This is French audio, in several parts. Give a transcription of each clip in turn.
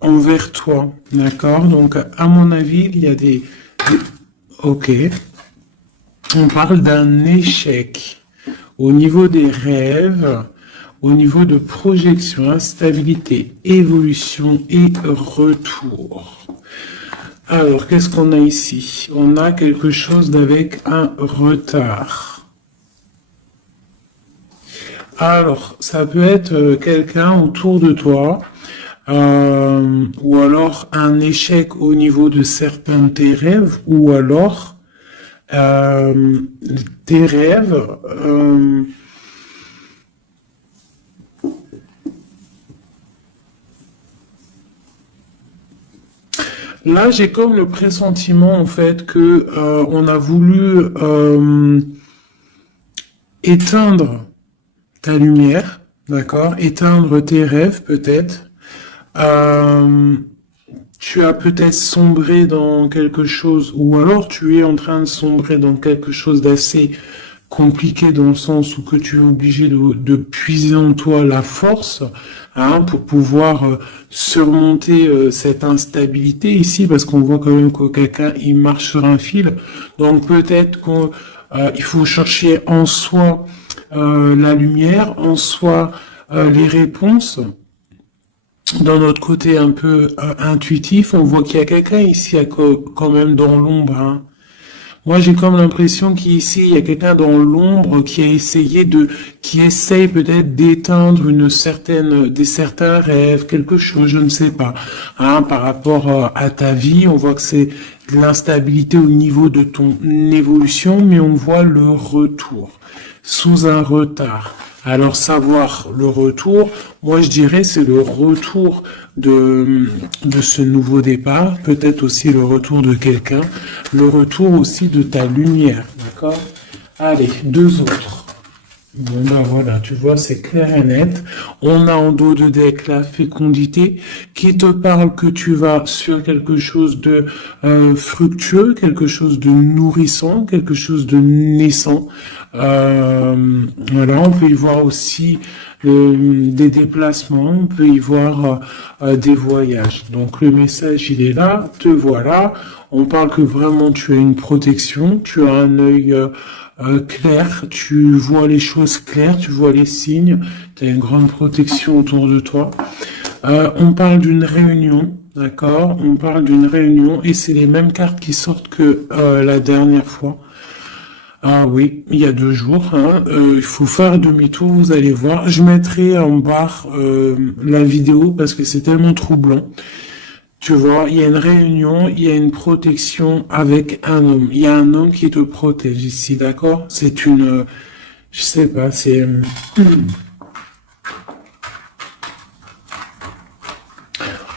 envers toi, d'accord? Donc, à mon avis, il y a Ok. On parle d'un échec au niveau des rêves, au niveau de projection, instabilité, évolution et retour. Alors, qu'est-ce qu'on a ici? On a quelque chose d'avec un retard. Alors, ça peut être quelqu'un autour de toi, ou alors un échec au niveau de certains de tes rêves, ou alors euh, tes rêves. Là, j'ai comme le pressentiment en fait que on a voulu éteindre ta lumière, d'accord, éteindre tes rêves peut-être. Euh, Tu as peut-être sombré dans quelque chose, ou alors tu es en train de sombrer dans quelque chose d'assez compliqué dans le sens où que tu es obligé de puiser en toi la force, hein, pour pouvoir surmonter cette instabilité ici, parce qu'on voit quand même que quelqu'un il marche sur un fil. Donc peut-être qu'il faut chercher en soi la lumière, en soi les réponses. Dans notre côté un peu intuitif, on voit qu'il y a quelqu'un ici quand même dans l'ombre, hein. Moi, j'ai comme l'impression qu'ici, il y a quelqu'un dans l'ombre qui a qui essaye peut-être d'éteindre certains rêves, quelque chose, je ne sais pas, hein, par rapport à ta vie. On voit que c'est de l'instabilité au niveau de ton évolution, mais on voit le retour sous un retard. Alors savoir le retour, moi je dirais c'est le retour de ce nouveau départ, peut-être aussi le retour de quelqu'un, le retour aussi de ta lumière, d'accord? Allez, deux autres. Bon ben voilà, tu vois, c'est clair et net. On a en dos de deck la fécondité qui te parle que tu vas sur quelque chose de fructueux, quelque chose de nourrissant, quelque chose de naissant. Voilà, on peut y voir aussi des déplacements, on peut y voir des voyages. Donc le message il est là, te voilà. On parle que vraiment tu as une protection, tu as un œil clair, tu vois les choses claires, tu vois les signes, tu as une grande protection autour de toi. On parle d'une réunion, d'accord? On parle d'une réunion et c'est les mêmes cartes qui sortent que la dernière fois. Ah oui, il y a 2 jours, hein. Il faut faire demi-tour, vous allez voir. Je mettrai en barre la vidéo parce que c'est tellement troublant. Tu vois, il y a une réunion, il y a une protection avec un homme. Il y a un homme qui te protège ici, d'accord? Je sais pas,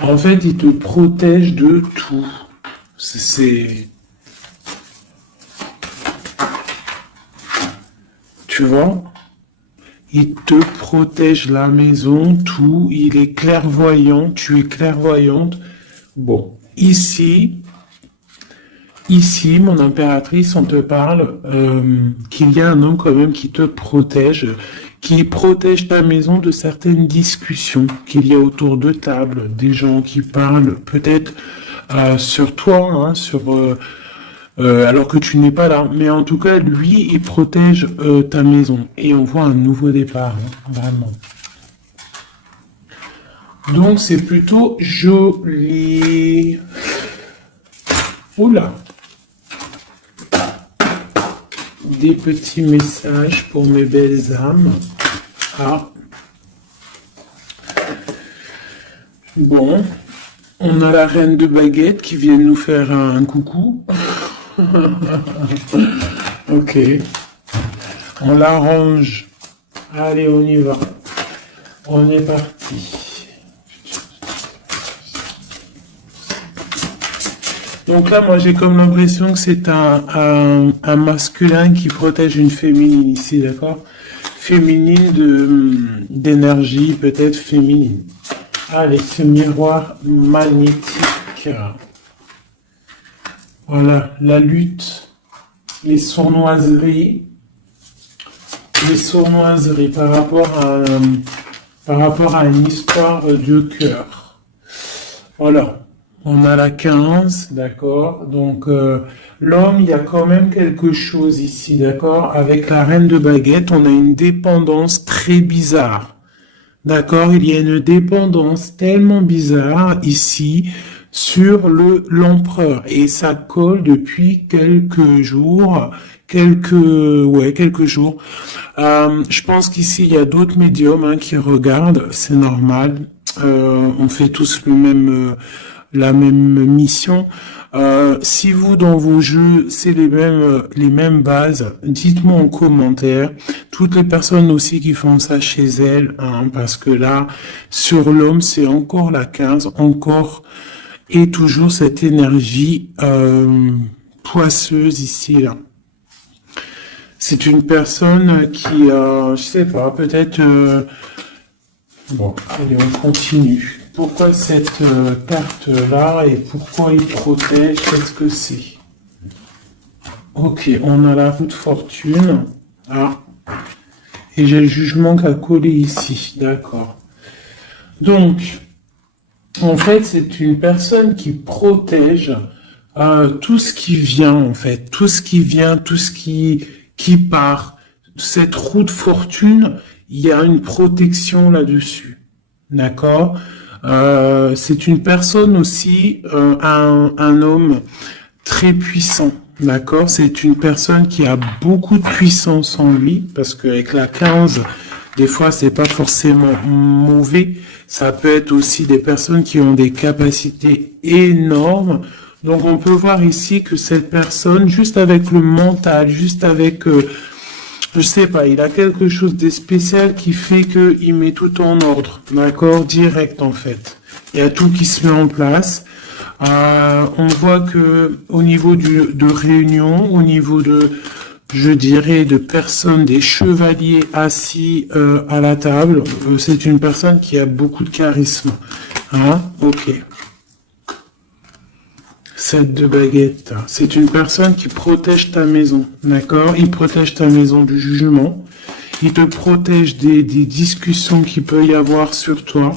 en fait, il te protège de tout. Tu vois? Il te protège la maison, tout. Il est clairvoyant, tu es clairvoyante. Bon, ici, mon impératrice, on te parle qu'il y a un homme quand même qui te protège, qui protège ta maison de certaines discussions qu'il y a autour de table, des gens qui parlent peut-être sur toi, hein, alors que tu n'es pas là. Mais en tout cas, lui, il protège ta maison. Et on voit un nouveau départ, hein, vraiment. Donc c'est plutôt joli. Oula. Des petits messages pour mes belles âmes. Ah. Bon. On a la reine de baguette qui vient nous faire un coucou. Ok. On l'arrange. Allez, on y va. On est parti. Donc là, moi, j'ai comme l'impression que c'est un masculin qui protège une féminine ici, d'accord? Féminine d'énergie, peut-être féminine. Allez, ce miroir magnétique. Voilà, la lutte, les sournoiseries par rapport à une histoire de cœur. Voilà. On a la 15, d'accord? Donc, l'homme, il y a quand même quelque chose ici, d'accord? Avec la reine de baguette, on a une dépendance très bizarre. D'accord? Il y a une dépendance tellement bizarre ici sur l'empereur. Et ça colle depuis quelques jours, quelques jours. Je pense qu'ici, il y a d'autres médiums hein, qui regardent, c'est normal. On fait tous la même mission. Si vous, dans vos jeux, c'est les mêmes bases, dites-moi en commentaire. Toutes les personnes aussi qui font ça chez elles, hein, parce que là, sur l'homme, c'est encore la 15, encore et toujours cette énergie poisseuse ici, là. C'est une personne qui, je sais pas, peut-être... Bon, allez, on continue. Pourquoi cette carte-là et pourquoi il protège? Qu'est-ce que c'est? Ok, on a la roue de fortune. Ah, et j'ai le jugement qui a collé ici. D'accord. Donc, en fait, c'est une personne qui protège tout ce qui vient, en fait. Tout ce qui vient, tout ce qui part. Cette roue de fortune, il y a une protection là-dessus. D'accord? C'est une personne aussi, un homme très puissant. D'accord? C'est une personne qui a beaucoup de puissance en lui, parce qu'avec la 15, des fois, c'est pas forcément mauvais. Ça peut être aussi des personnes qui ont des capacités énormes. Donc, on peut voir ici que cette personne, juste avec le mental, juste avec... je sais pas, il a quelque chose de spécial qui fait qu'il met tout en ordre, d'accord, direct en fait. Il y a tout qui se met en place. On voit que au niveau de réunion, au niveau de, je dirais, de personnes, des chevaliers assis à la table, c'est une personne qui a beaucoup de charisme. Hein? Ok. 7 de baguette. C'est une personne qui protège ta maison, d'accord? Il protège ta maison du jugement. Il te protège des discussions qu'il peut y avoir sur toi.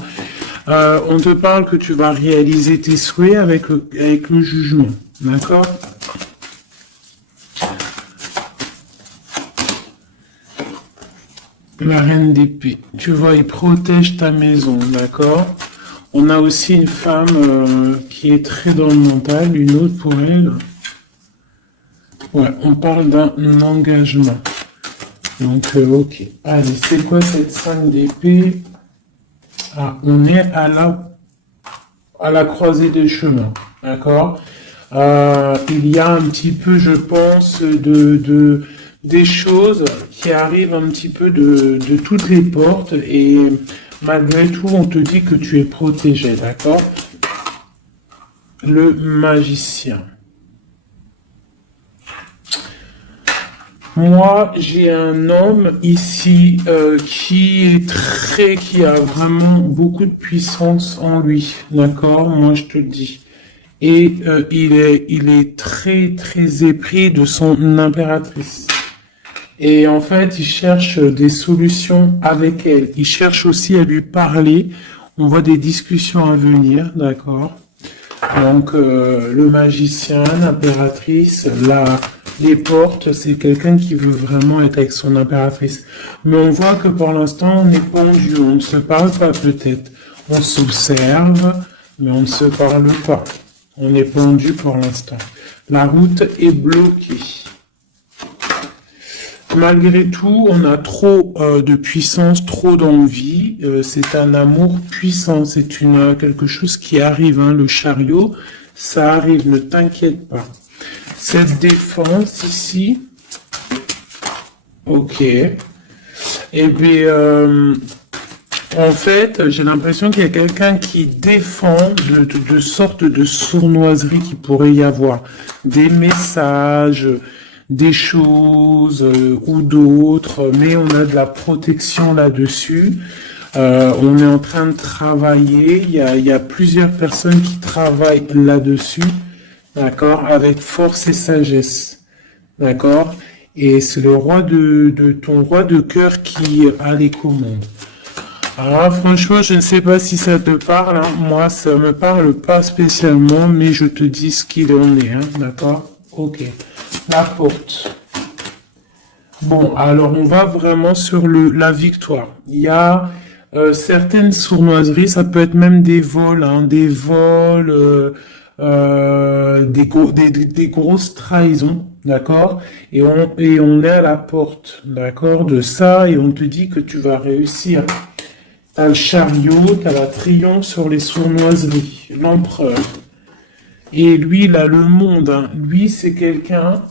On te parle que tu vas réaliser tes souhaits avec le jugement, d'accord? La reine d'épée. Tu vois, il protège ta maison, d'accord? On a aussi une femme qui est très dans le mental, une autre pour elle. Ouais, on parle d'un engagement. Donc, ok. Allez, c'est quoi cette 5 d'épée? Ah, on est à la croisée des chemins, d'accord? Il y a un petit peu, je pense, des choses qui arrivent un petit peu de toutes les portes et malgré tout, on te dit que tu es protégé, d'accord? Le magicien. Moi, j'ai un homme ici qui a vraiment beaucoup de puissance en lui, d'accord? Moi, je te le dis. Et il est très, très épris de son impératrice. Et en fait, il cherche des solutions avec elle. Il cherche aussi à lui parler. On voit des discussions à venir, d'accord? Donc, le magicien, l'impératrice, les portes, c'est quelqu'un qui veut vraiment être avec son impératrice. Mais on voit que pour l'instant, on est pendu, on ne se parle pas peut-être. On s'observe, mais on ne se parle pas. On est pendu pour l'instant. La route est bloquée. Malgré tout, on a trop de puissance, trop d'envie. C'est un amour puissant. C'est quelque chose qui arrive. Hein. Le chariot, ça arrive. Ne t'inquiète pas. Cette défense ici. Ok. Et puis, en fait, j'ai l'impression qu'il y a quelqu'un qui défend de sortes de sournoiseries qu'il pourrait y avoir. Des messages, des choses ou d'autres, mais on a de la protection là-dessus. On est en train de travailler. Il y a plusieurs personnes qui travaillent là-dessus, d'accord, avec force et sagesse, d'accord. Et c'est le roi ton roi de cœur qui a les commandes. Ah, franchement, je ne sais pas si ça te parle, hein. Moi, ça me parle pas spécialement, mais je te dis ce qu'il en est, hein. D'accord? Ok. La porte. Bon, alors on va vraiment sur la victoire. Il y a certaines sournoiseries, ça peut être même des vols, hein, des vols, des grosses trahisons, d'accord? Et on est à la porte, d'accord, de ça, et on te dit que tu vas réussir. T'as le chariot, t'as la triomphe sur les sournoiseries, l'empereur. Et lui, il a le monde, hein. Lui, c'est quelqu'un.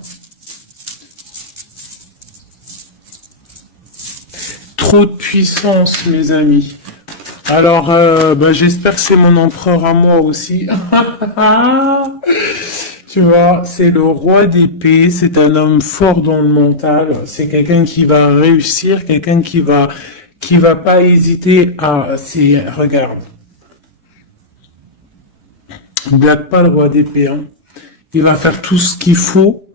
Trop de puissance, mes amis. Alors, bah, j'espère que c'est mon empereur à moi aussi. Tu vois, c'est le roi d'épée, c'est un homme fort dans le mental, c'est quelqu'un qui va réussir, quelqu'un qui va pas hésiter regarde, ne blague pas le roi d'épée, hein. Il va faire tout ce qu'il faut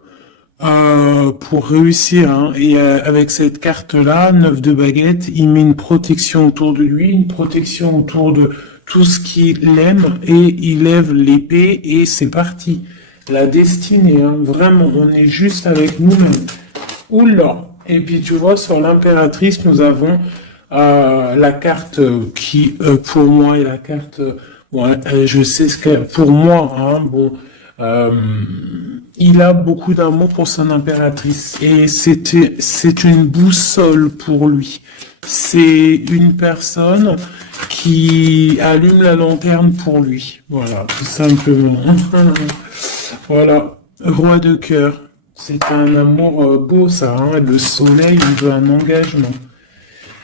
pour réussir, hein. Et avec cette carte-là, 9 de baguette, il met une protection autour de lui, une protection autour de tout ce qu'il aime, et il lève l'épée, et c'est parti. La destinée, hein, vraiment, on est juste avec nous-mêmes. Oula! Et puis tu vois, sur l'impératrice, nous avons la carte qui, pour moi, est la carte... ouais, je sais ce que... Pour moi, hein, bon... Euh, il a beaucoup d'amour pour son impératrice et c'est une boussole pour lui. C'est une personne qui allume la lanterne pour lui. Voilà, tout simplement. Voilà, roi de cœur. C'est un amour beau, ça, hein. Le soleil, on veut un engagement.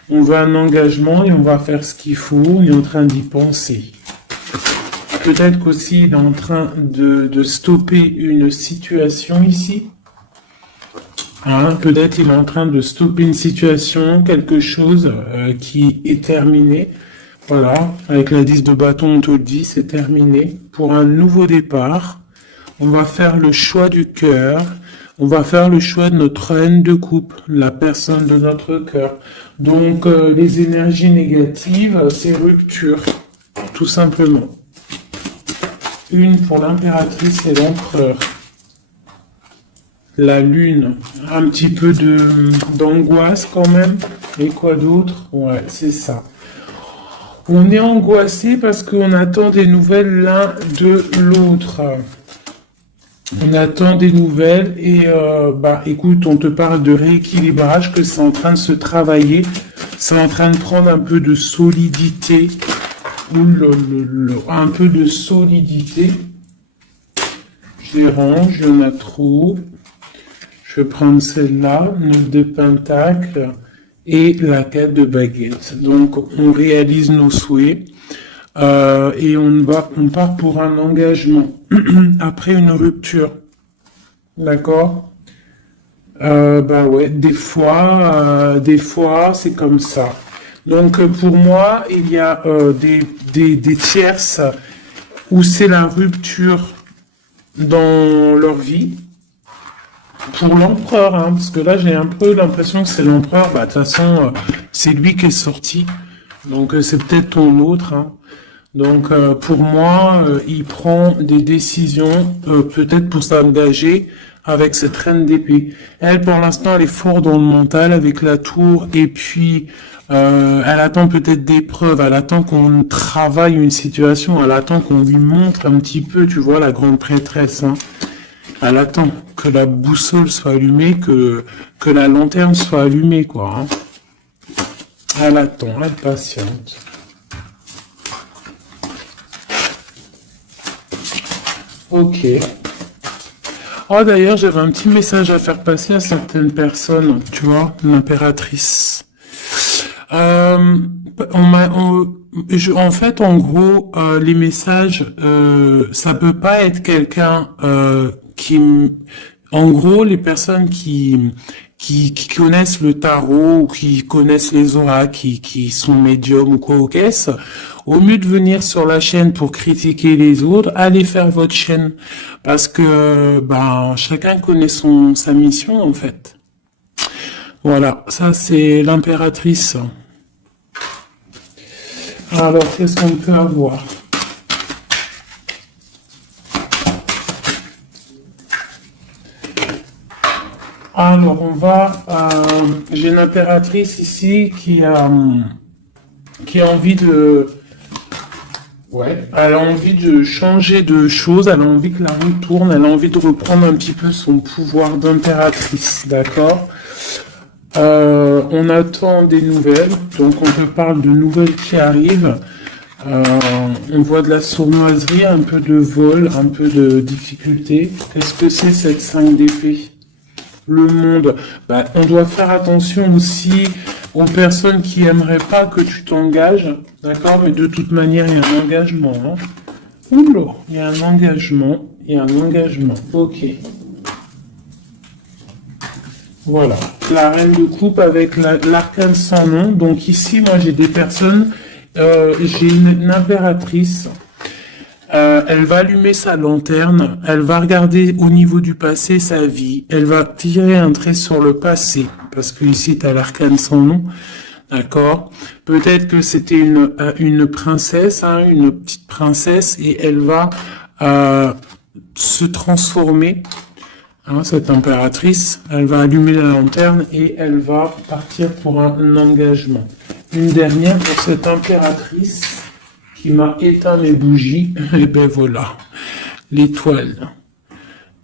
On veut un engagement et on va faire ce qu'il faut. On est en train d'y penser. Peut-être qu'aussi il est en train de stopper une situation ici. Hein, peut-être il est en train de stopper une situation, quelque chose qui est terminé. Voilà, avec la 10 de bâton, on te le dit, c'est terminé. Pour un nouveau départ, on va faire le choix du cœur. On va faire le choix de notre reine de coupe, la personne de notre cœur. Donc, les énergies négatives, c'est rupture, tout simplement. Une pour l'impératrice et l'empereur. La lune, un petit peu d'angoisse quand même. Et quoi d'autre? Ouais, c'est ça. On est angoissé parce qu'on attend des nouvelles l'un de l'autre. On attend des nouvelles et bah écoute, on te parle de rééquilibrage, que c'est en train de se travailler, c'est en train de prendre un peu de solidité. Un peu de solidité. Je les range, il y en a trop. Je vais prendre celle-là, 9 de pentacle et la 4 de baguette. Donc on réalise nos souhaits et on part pour un engagement après une rupture. D'accord? Bah ouais, des fois c'est comme ça. Donc pour moi, il y a des tierces où c'est la rupture dans leur vie. Pour l'empereur, hein, parce que là j'ai un peu l'impression que c'est l'empereur, bah de toute façon c'est lui qui est sorti, donc c'est peut-être ton autre, hein. Donc pour moi, il prend des décisions peut-être pour s'engager avec cette reine d'épée. Elle pour l'instant elle est forte dans le mental avec la tour et puis elle attend peut-être des preuves, elle attend qu'on travaille une situation, elle attend qu'on lui montre un petit peu, tu vois, la grande prêtresse, hein. Elle attend que la boussole soit allumée, que la lanterne soit allumée, quoi, hein. Elle attend, elle patiente. Ok. Oh, d'ailleurs, j'avais un petit message à faire passer à certaines personnes, tu vois, l'impératrice. En fait, en gros, les messages, ça peut pas être quelqu'un en gros, les personnes qui connaissent le tarot ou qui connaissent les auras, qui sont médiums ou quoi au caisse, au mieux de venir sur la chaîne pour critiquer les autres, allez faire votre chaîne parce que ben chacun connaît sa mission en fait. Voilà, ça c'est l'impératrice. Alors, qu'est-ce qu'on peut avoir? Alors, on va... j'ai une impératrice ici qui a envie de... Ouais, elle a envie de changer de choses, elle a envie que la roue tourne, elle a envie de reprendre un petit peu son pouvoir d'impératrice, d'accord? On attend des nouvelles, donc on te parle de nouvelles qui arrivent. On voit de la sournoiserie, un peu de vol, un peu de difficulté. Qu'est-ce que c'est cette 5 d'épée? Le monde. Bah, on doit faire attention aussi aux personnes qui aimeraient pas que tu t'engages, d'accord? Mais de toute manière, il y a un engagement. Hein. Oula, il y a un engagement, Ok. Voilà, la reine de coupe avec l'arcane sans nom. Donc ici, moi, j'ai des personnes, j'ai une impératrice. Elle va allumer sa lanterne, elle va regarder au niveau du passé sa vie, elle va tirer un trait sur le passé, parce que ici, tu as l'arcane sans nom. D'accord. Peut-être que c'était une princesse, hein, une petite princesse, et elle va se transformer. Hein, cette impératrice, elle va allumer la lanterne et elle va partir pour un engagement. Une dernière pour cette impératrice qui m'a éteint mes bougies. Et ben voilà, l'étoile.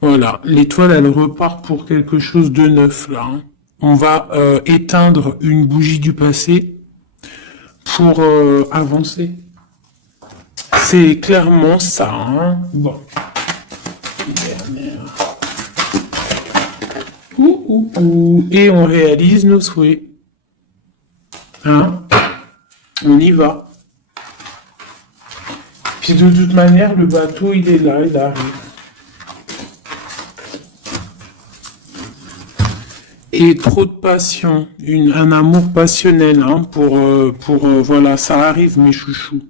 Voilà, l'étoile, elle repart pour quelque chose de neuf là. Hein. On va éteindre une bougie du passé pour avancer. C'est clairement ça. Hein. Bon. Dernière. Et on réalise nos souhaits. Hein? On y va. Puis de toute manière, le bateau, il est là, il arrive. Et trop de passion, un amour passionnel, hein, voilà, ça arrive, mes chouchous.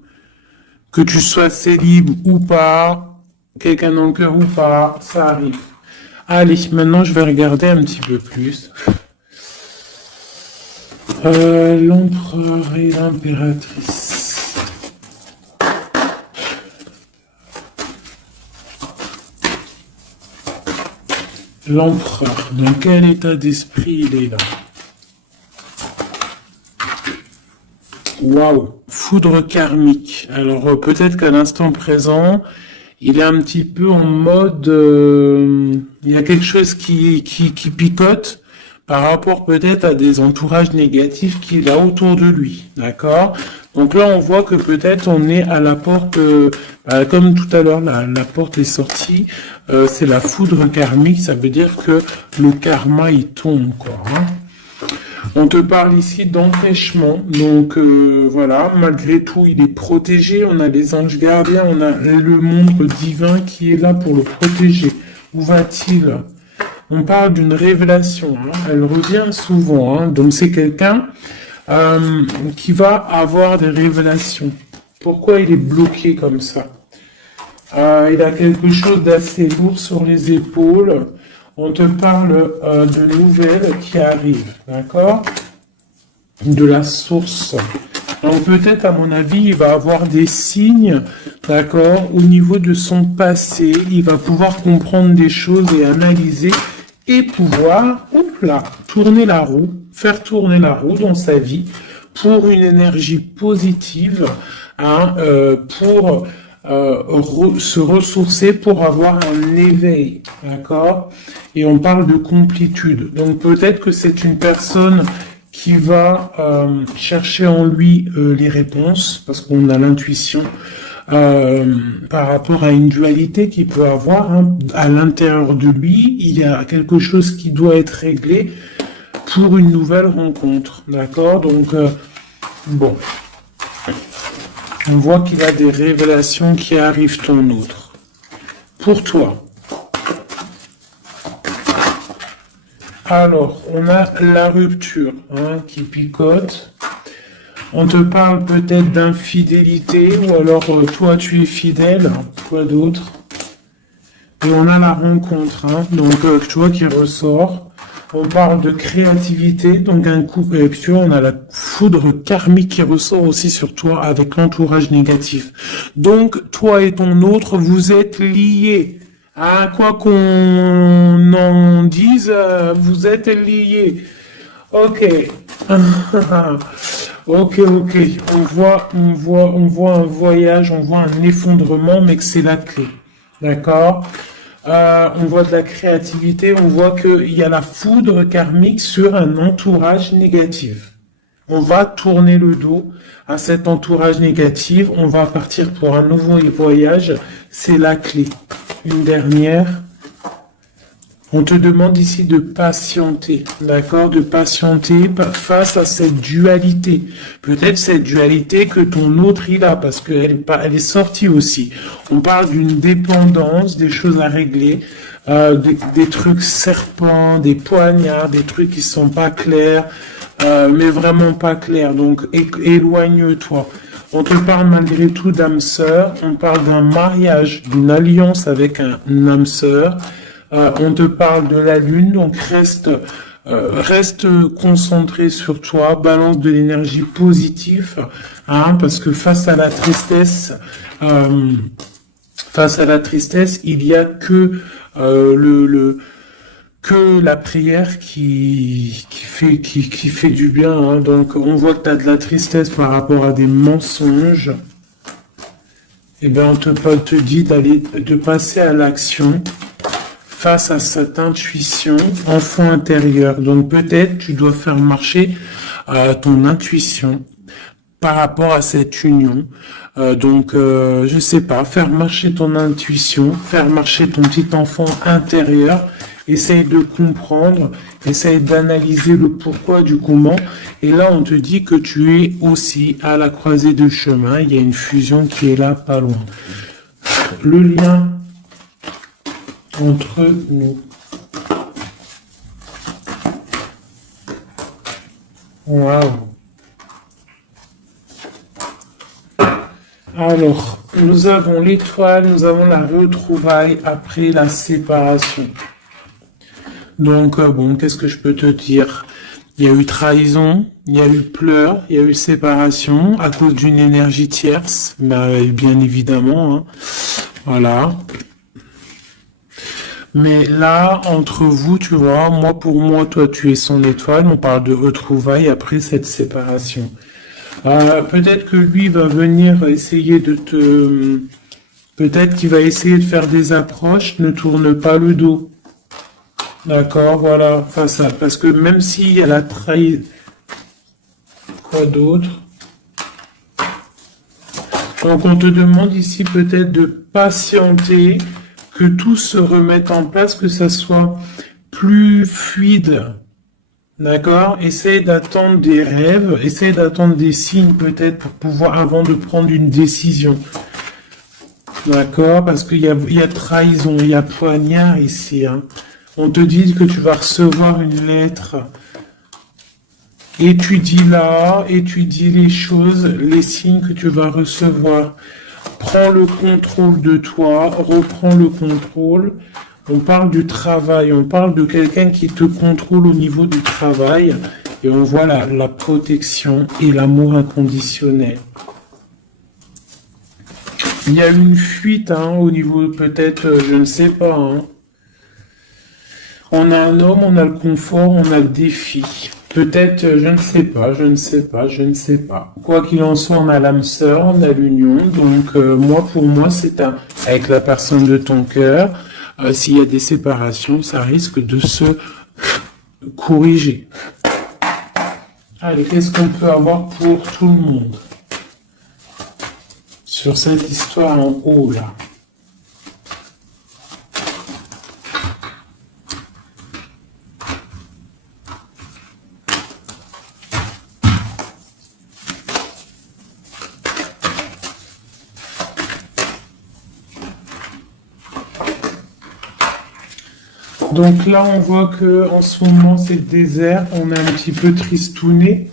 Que tu sois célib ou pas, quelqu'un dans le cœur ou pas, ça arrive. Allez, maintenant je vais regarder un petit peu plus. L'empereur et l'impératrice. L'empereur, dans quel état d'esprit il est là? Waouh, foudre karmique. Alors peut-être qu'à l'instant présent, il est un petit peu en mode, il y a quelque chose qui picote par rapport peut-être à des entourages négatifs qu'il a autour de lui, d'accord? Donc là, on voit que peut-être on est à la porte, comme tout à l'heure, la porte est sortie, c'est la foudre karmique, ça veut dire que le karma, il tombe, quoi. Hein. On te parle ici d'empêchement, donc voilà, malgré tout, il est protégé, on a les anges gardiens, on a le monde divin qui est là pour le protéger. Où va-t-il? On parle d'une révélation, hein, elle revient souvent, hein, donc c'est quelqu'un qui va avoir des révélations. Pourquoi il est bloqué comme ça? Il a quelque chose d'assez lourd sur les épaules. On te parle de nouvelles qui arrivent, d'accord? De la source. Donc peut-être, à mon avis, il va avoir des signes, d'accord, au niveau de son passé. Il va pouvoir comprendre des choses et analyser et pouvoir, tourner la roue, faire tourner la roue dans sa vie pour une énergie positive, hein, pour se ressourcer, pour avoir un éveil, d'accord? Et on parle de complétude. Donc peut-être que c'est une personne qui va chercher en lui les réponses, parce qu'on a l'intuition par rapport à une dualité qu'il peut avoir, hein. À l'intérieur de lui, il y a quelque chose qui doit être réglé pour une nouvelle rencontre, d'accord? Donc, bon, on voit qu'il a des révélations qui arrivent ton autre. Pour toi. Alors, on a la rupture, hein, qui picote. On te parle peut-être d'infidélité, ou alors toi tu es fidèle, quoi d'autre? Et on a la rencontre, hein, donc tu vois qui ressort. On parle de créativité, donc un coup, et puis tu vois, on a la foudre karmique qui ressort aussi sur toi avec l'entourage négatif. Donc, toi et ton autre, vous êtes liés. À quoi qu'on en dise, vous êtes liés. Ok. Ok, ok. On voit un voyage, on voit un effondrement, mais que c'est la clé. D'accord? On voit de la créativité, on voit qu'il y a la foudre karmique sur un entourage négatif. On va tourner le dos à cet entourage négatif, on va partir pour un nouveau voyage, c'est la clé. Une dernière. On te demande ici de patienter, d'accord? De patienter face à cette dualité. Peut-être cette dualité que ton autre il a, parce elle est sortie aussi. On parle d'une dépendance, des choses à régler, des trucs serpents, des poignards, des trucs qui sont pas clairs, mais vraiment pas clairs. Donc éloigne-toi. On te parle malgré tout d'âme sœur, on parle d'un mariage, d'une alliance avec un âme sœur. On te parle de la lune, donc reste concentré sur toi, balance de l'énergie positive, hein, parce que face à la tristesse, il y a que que la prière qui fait du bien. Hein. Donc on voit que tu as de la tristesse par rapport à des mensonges. Eh bien, on te dit de passer à l'action face à cette intuition enfant intérieur. Donc peut-être tu dois faire marcher ton intuition par rapport à cette union. Je sais pas, faire marcher ton intuition, faire marcher ton petit enfant intérieur. Essaye de comprendre, essaye d'analyser le pourquoi du comment. Et là, on te dit que tu es aussi à la croisée de chemin. Il y a une fusion qui est là, pas loin. Le lien entre nous. Waouh. Alors, nous avons l'étoile, nous avons la retrouvaille après la séparation. Donc, bon, qu'est-ce que je peux te dire? Il y a eu trahison, il y a eu pleurs, il y a eu séparation à cause d'une énergie tierce, bien évidemment. Hein. Voilà. Mais là, entre vous, tu vois, pour moi, toi, tu es son étoile. On parle de retrouvailles après cette séparation. Peut-être que lui va venir essayer peut-être qu'il va essayer de faire des approches. Ne tourne pas le dos. D'accord, voilà, parce que même s'il y a la trahison, quoi d'autre? Donc on te demande ici peut-être de patienter, que tout se remette en place, que ça soit plus fluide. D'accord? Essaye d'attendre des rêves, essaye d'attendre des signes peut-être pour pouvoir, avant de prendre une décision. D'accord? Parce qu'il y a trahison, il y a poignard ici, hein. On te dit que tu vas recevoir une lettre. Étudie-la, étudie les choses, les signes que tu vas recevoir. Prends le contrôle de toi, reprends le contrôle. On parle du travail, on parle de quelqu'un qui te contrôle au niveau du travail. Et on voit la protection et l'amour inconditionnel. Il y a une fuite hein, au niveau peut-être, je ne sais pas. Hein. On a un homme, on a le confort, on a le défi. Peut-être, je ne sais pas, je ne sais pas, je ne sais pas. Quoi qu'il en soit, on a l'âme sœur, on a l'union. Donc, pour moi, c'est avec la personne de ton cœur. S'il y a des séparations, ça risque de se corriger. Allez, qu'est-ce qu'on peut avoir pour tout le monde sur cette histoire en haut, là? Donc là, on voit que en ce moment, c'est le désert. On est un petit peu tristouné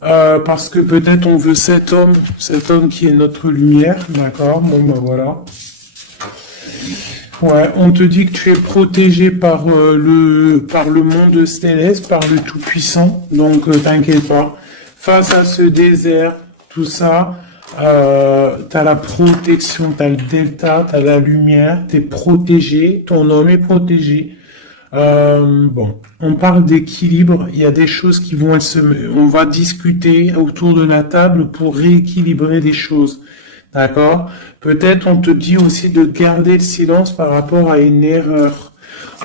parce que peut-être on veut cet homme qui est notre lumière, d'accord. Bon ben voilà. Ouais, on te dit que tu es protégé par le monde céleste, par le Tout-Puissant, donc t'inquiète pas. Face à ce désert, tout ça, t'as la protection, t'as le delta, t'as la lumière, t'es protégé, ton homme est protégé. Bon, on parle d'équilibre, il y a des choses qui vont on va discuter autour de la table pour rééquilibrer les choses. D'accord? Peut-être on te dit aussi de garder le silence par rapport à une erreur.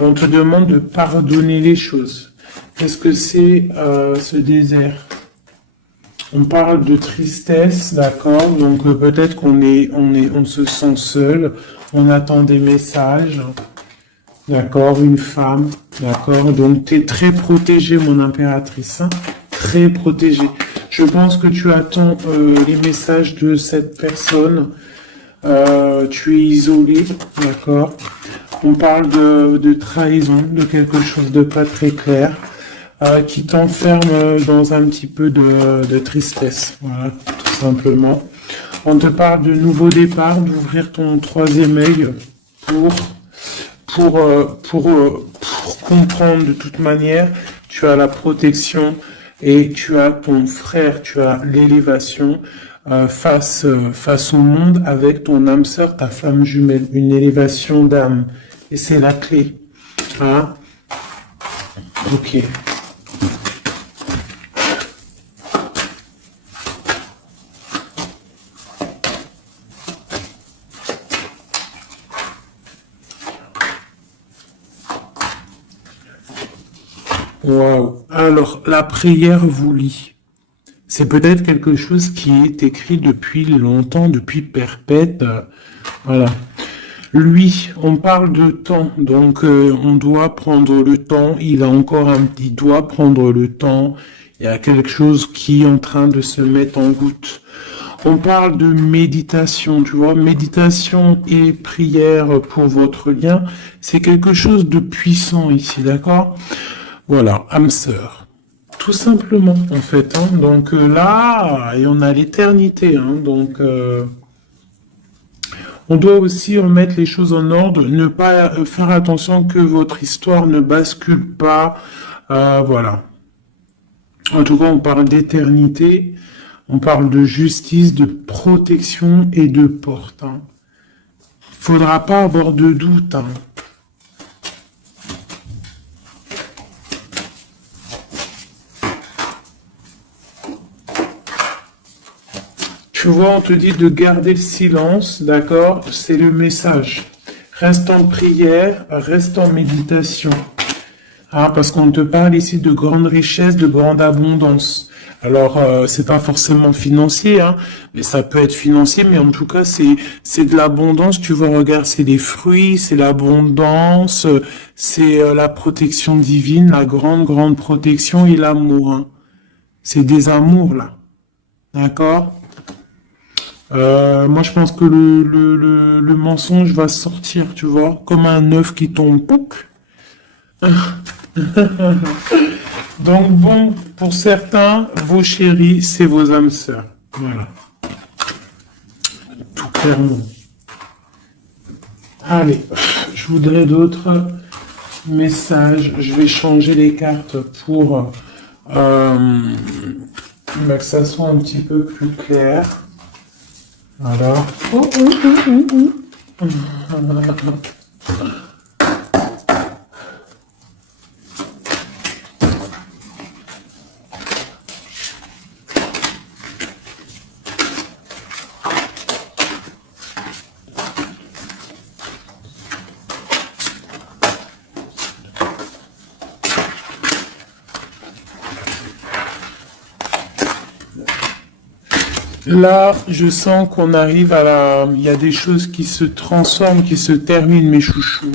On te demande de pardonner les choses. Qu'est-ce que c'est ce désert? On parle de tristesse, d'accord? Donc peut-être on se sent seul, on attend des messages, d'accord? Une femme, d'accord? Donc tu es très protégée, mon impératrice, hein? Très protégée. Je pense que tu attends les messages de cette personne. Tu es isolé, d'accord? On parle de trahison, de quelque chose de pas très clair, qui t'enferme dans un petit peu de tristesse, voilà, tout simplement. On te parle de nouveau départ, d'ouvrir ton troisième œil pour comprendre de toute manière. Tu as la protection et tu as ton frère, tu as l'élévation face au monde avec ton âme sœur, ta flamme jumelle, une élévation d'âme. Et c'est la clé. Hein? Ok. Wow. Alors, la prière vous lie. C'est peut-être quelque chose qui est écrit depuis longtemps, depuis perpète. Voilà. Lui, on parle de temps, donc on doit prendre le temps. Il doit prendre le temps. Il y a quelque chose qui est en train de se mettre en route. On parle de méditation, tu vois, méditation et prière pour votre lien, c'est quelque chose de puissant ici, d'accord? Voilà, âme sœur. Tout simplement, en fait. Hein. Donc là, et on a l'éternité. Hein. Donc, on doit aussi remettre les choses en ordre, ne pas faire attention que votre histoire ne bascule pas. Voilà. En tout cas, on parle d'éternité, on parle de justice, de protection et de porte. Hein. Faudra pas avoir de doute. Hein. Tu vois, on te dit de garder le silence, d'accord? C'est le message. Reste en prière, reste en méditation. Ah, parce qu'on te parle ici de grande richesse, de grande abondance. Alors, c'est pas forcément financier, hein, mais ça peut être financier, mais en tout cas, c'est de l'abondance. Tu vois, regarde, c'est des fruits, c'est l'abondance, c'est la protection divine, la grande, grande protection et l'amour. Hein. C'est des amours, là. D'accord? Moi, je pense que le mensonge va sortir, tu vois, comme un œuf qui tombe. Pouc. Donc bon, pour certains, vos chéris, c'est vos âmes sœurs. Voilà. Tout clairement. Allez, je voudrais d'autres messages. Je vais changer les cartes pour que ça soit un petit peu plus clair. Voilà. Là, je sens qu'on arrive à la... Il y a des choses qui se transforment, qui se terminent, mes chouchous.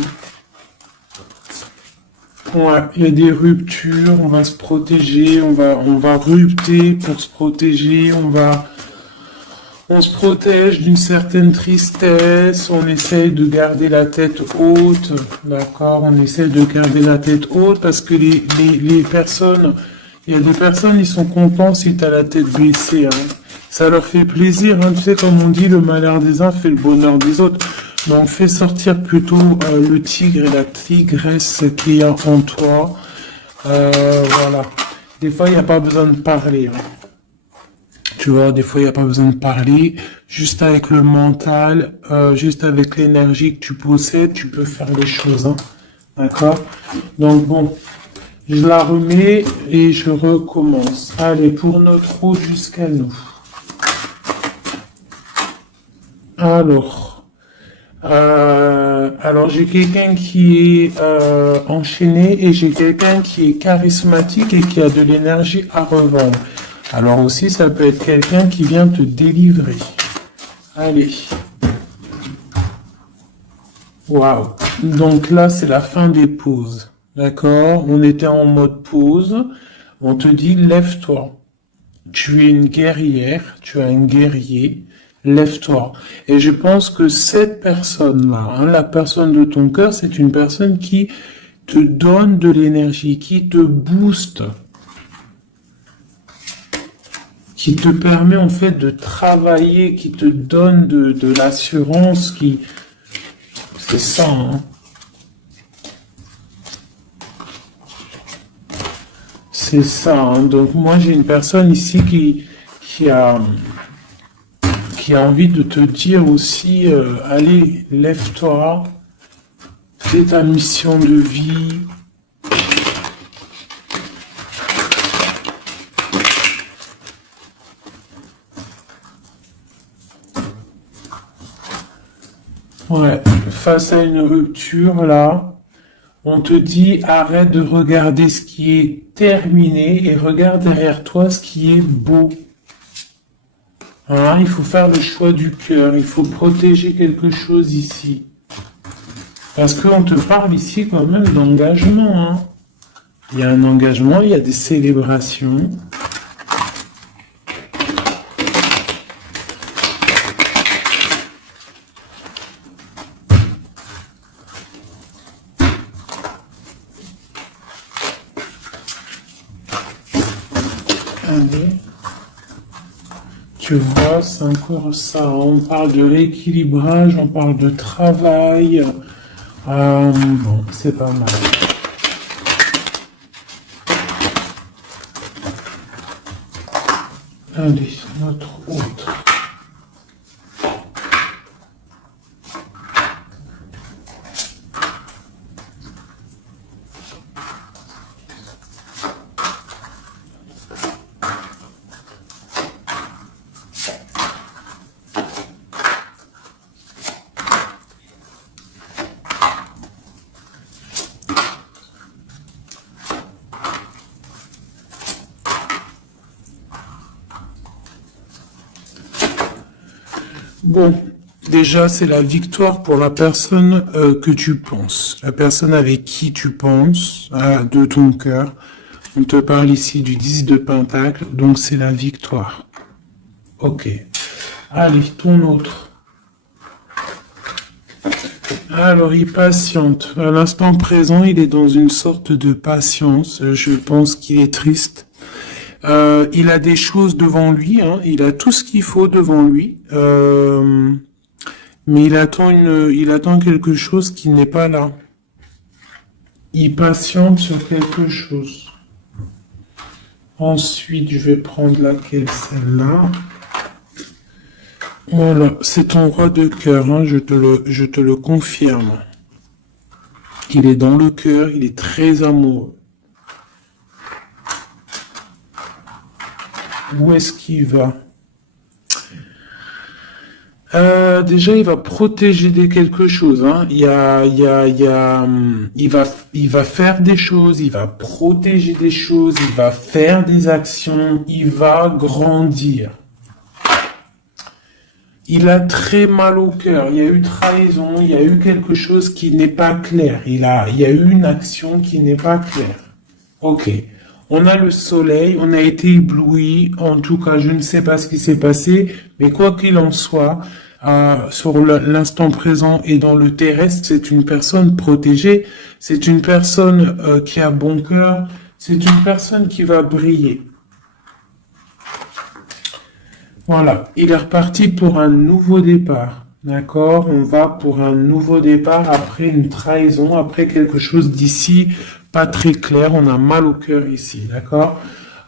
Ouais, il y a des ruptures, on va se protéger, on va rupter pour se protéger, on se protège d'une certaine tristesse, on essaye de garder la tête haute, d'accord? On essaye de garder la tête haute parce que les personnes, il y a des personnes, ils sont contents si tu as la tête baissée, hein. Ça leur fait plaisir, hein. Tu sais, comme on dit, le malheur des uns fait le bonheur des autres. Donc, fais sortir plutôt le tigre et la tigresse qui est en toi. Voilà. Des fois, il n'y a pas besoin de parler. Hein. Tu vois, des fois, il n'y a pas besoin de parler. Juste avec le mental, juste avec l'énergie que tu possèdes, tu peux faire les choses. Hein. D'accord? Donc, bon, je la remets et je recommence. Allez, pour notre route jusqu'à nous. Alors j'ai quelqu'un qui est enchaîné et j'ai quelqu'un qui est charismatique et qui a de l'énergie à revendre. Alors aussi, ça peut être quelqu'un qui vient te délivrer. Allez. Waouh. Donc là, c'est la fin des pauses. D'accord? On était en mode pause. On te dit, lève-toi. Tu es une guerrière, tu es un guerrier. Lève-toi. Et je pense que cette personne-là, hein, la personne de ton cœur, c'est une personne qui te donne de l'énergie, qui te booste, qui te permet en fait de travailler, qui te donne de l'assurance, qui... C'est ça, hein. C'est ça, hein. Donc moi j'ai une personne ici qui a envie de te dire aussi, allez, lève-toi, fais ta mission de vie. Ouais, face à une rupture, là, on te dit, arrête de regarder ce qui est terminé et regarde derrière toi ce qui est beau. Hein, il faut faire le choix du cœur, il faut protéger quelque chose ici. Parce qu'on te parle ici quand même d'engagement. Hein. Il y a un engagement, il y a des célébrations. Allez. Tu vois, c'est encore ça. On parle de rééquilibrage, on parle de travail. Bon, c'est pas mal. Allez, notre autre. Bon, déjà, c'est la victoire pour la personne que tu penses, la personne avec qui tu penses, de ton cœur. On te parle ici du 10 de Pentacle, donc c'est la victoire. Ok. Allez, ton autre. Alors, il patiente. À l'instant présent, il est dans une sorte de patience. Je pense qu'il est triste. Il a des choses devant lui, hein. Il a tout ce qu'il faut devant lui, mais il attend quelque chose qui n'est pas là. Il patiente sur quelque chose. Ensuite, je vais prendre laquelle, celle-là. Voilà, c'est ton roi de cœur, hein, je te le confirme. Il est dans le cœur, il est très amoureux. Où est-ce qu'il va? Déjà, il va protéger quelque chose. Hein. Il va faire des choses, il va protéger des choses, il va faire des actions, il va grandir. Il a très mal au cœur. Il y a eu trahison, il y a eu quelque chose qui n'est pas clair. Il y a eu une action qui n'est pas claire. Ok. On a le soleil, on a été ébloui. En tout cas, je ne sais pas ce qui s'est passé, mais quoi qu'il en soit, sur l'instant présent et dans le terrestre, c'est une personne protégée. C'est une personne qui a bon cœur. C'est une personne qui va briller. Voilà, il est reparti pour un nouveau départ. d'accord? On va pour un nouveau départ après une trahison, après quelque chose d'ici pas très clair. On a mal au cœur ici, d'accord?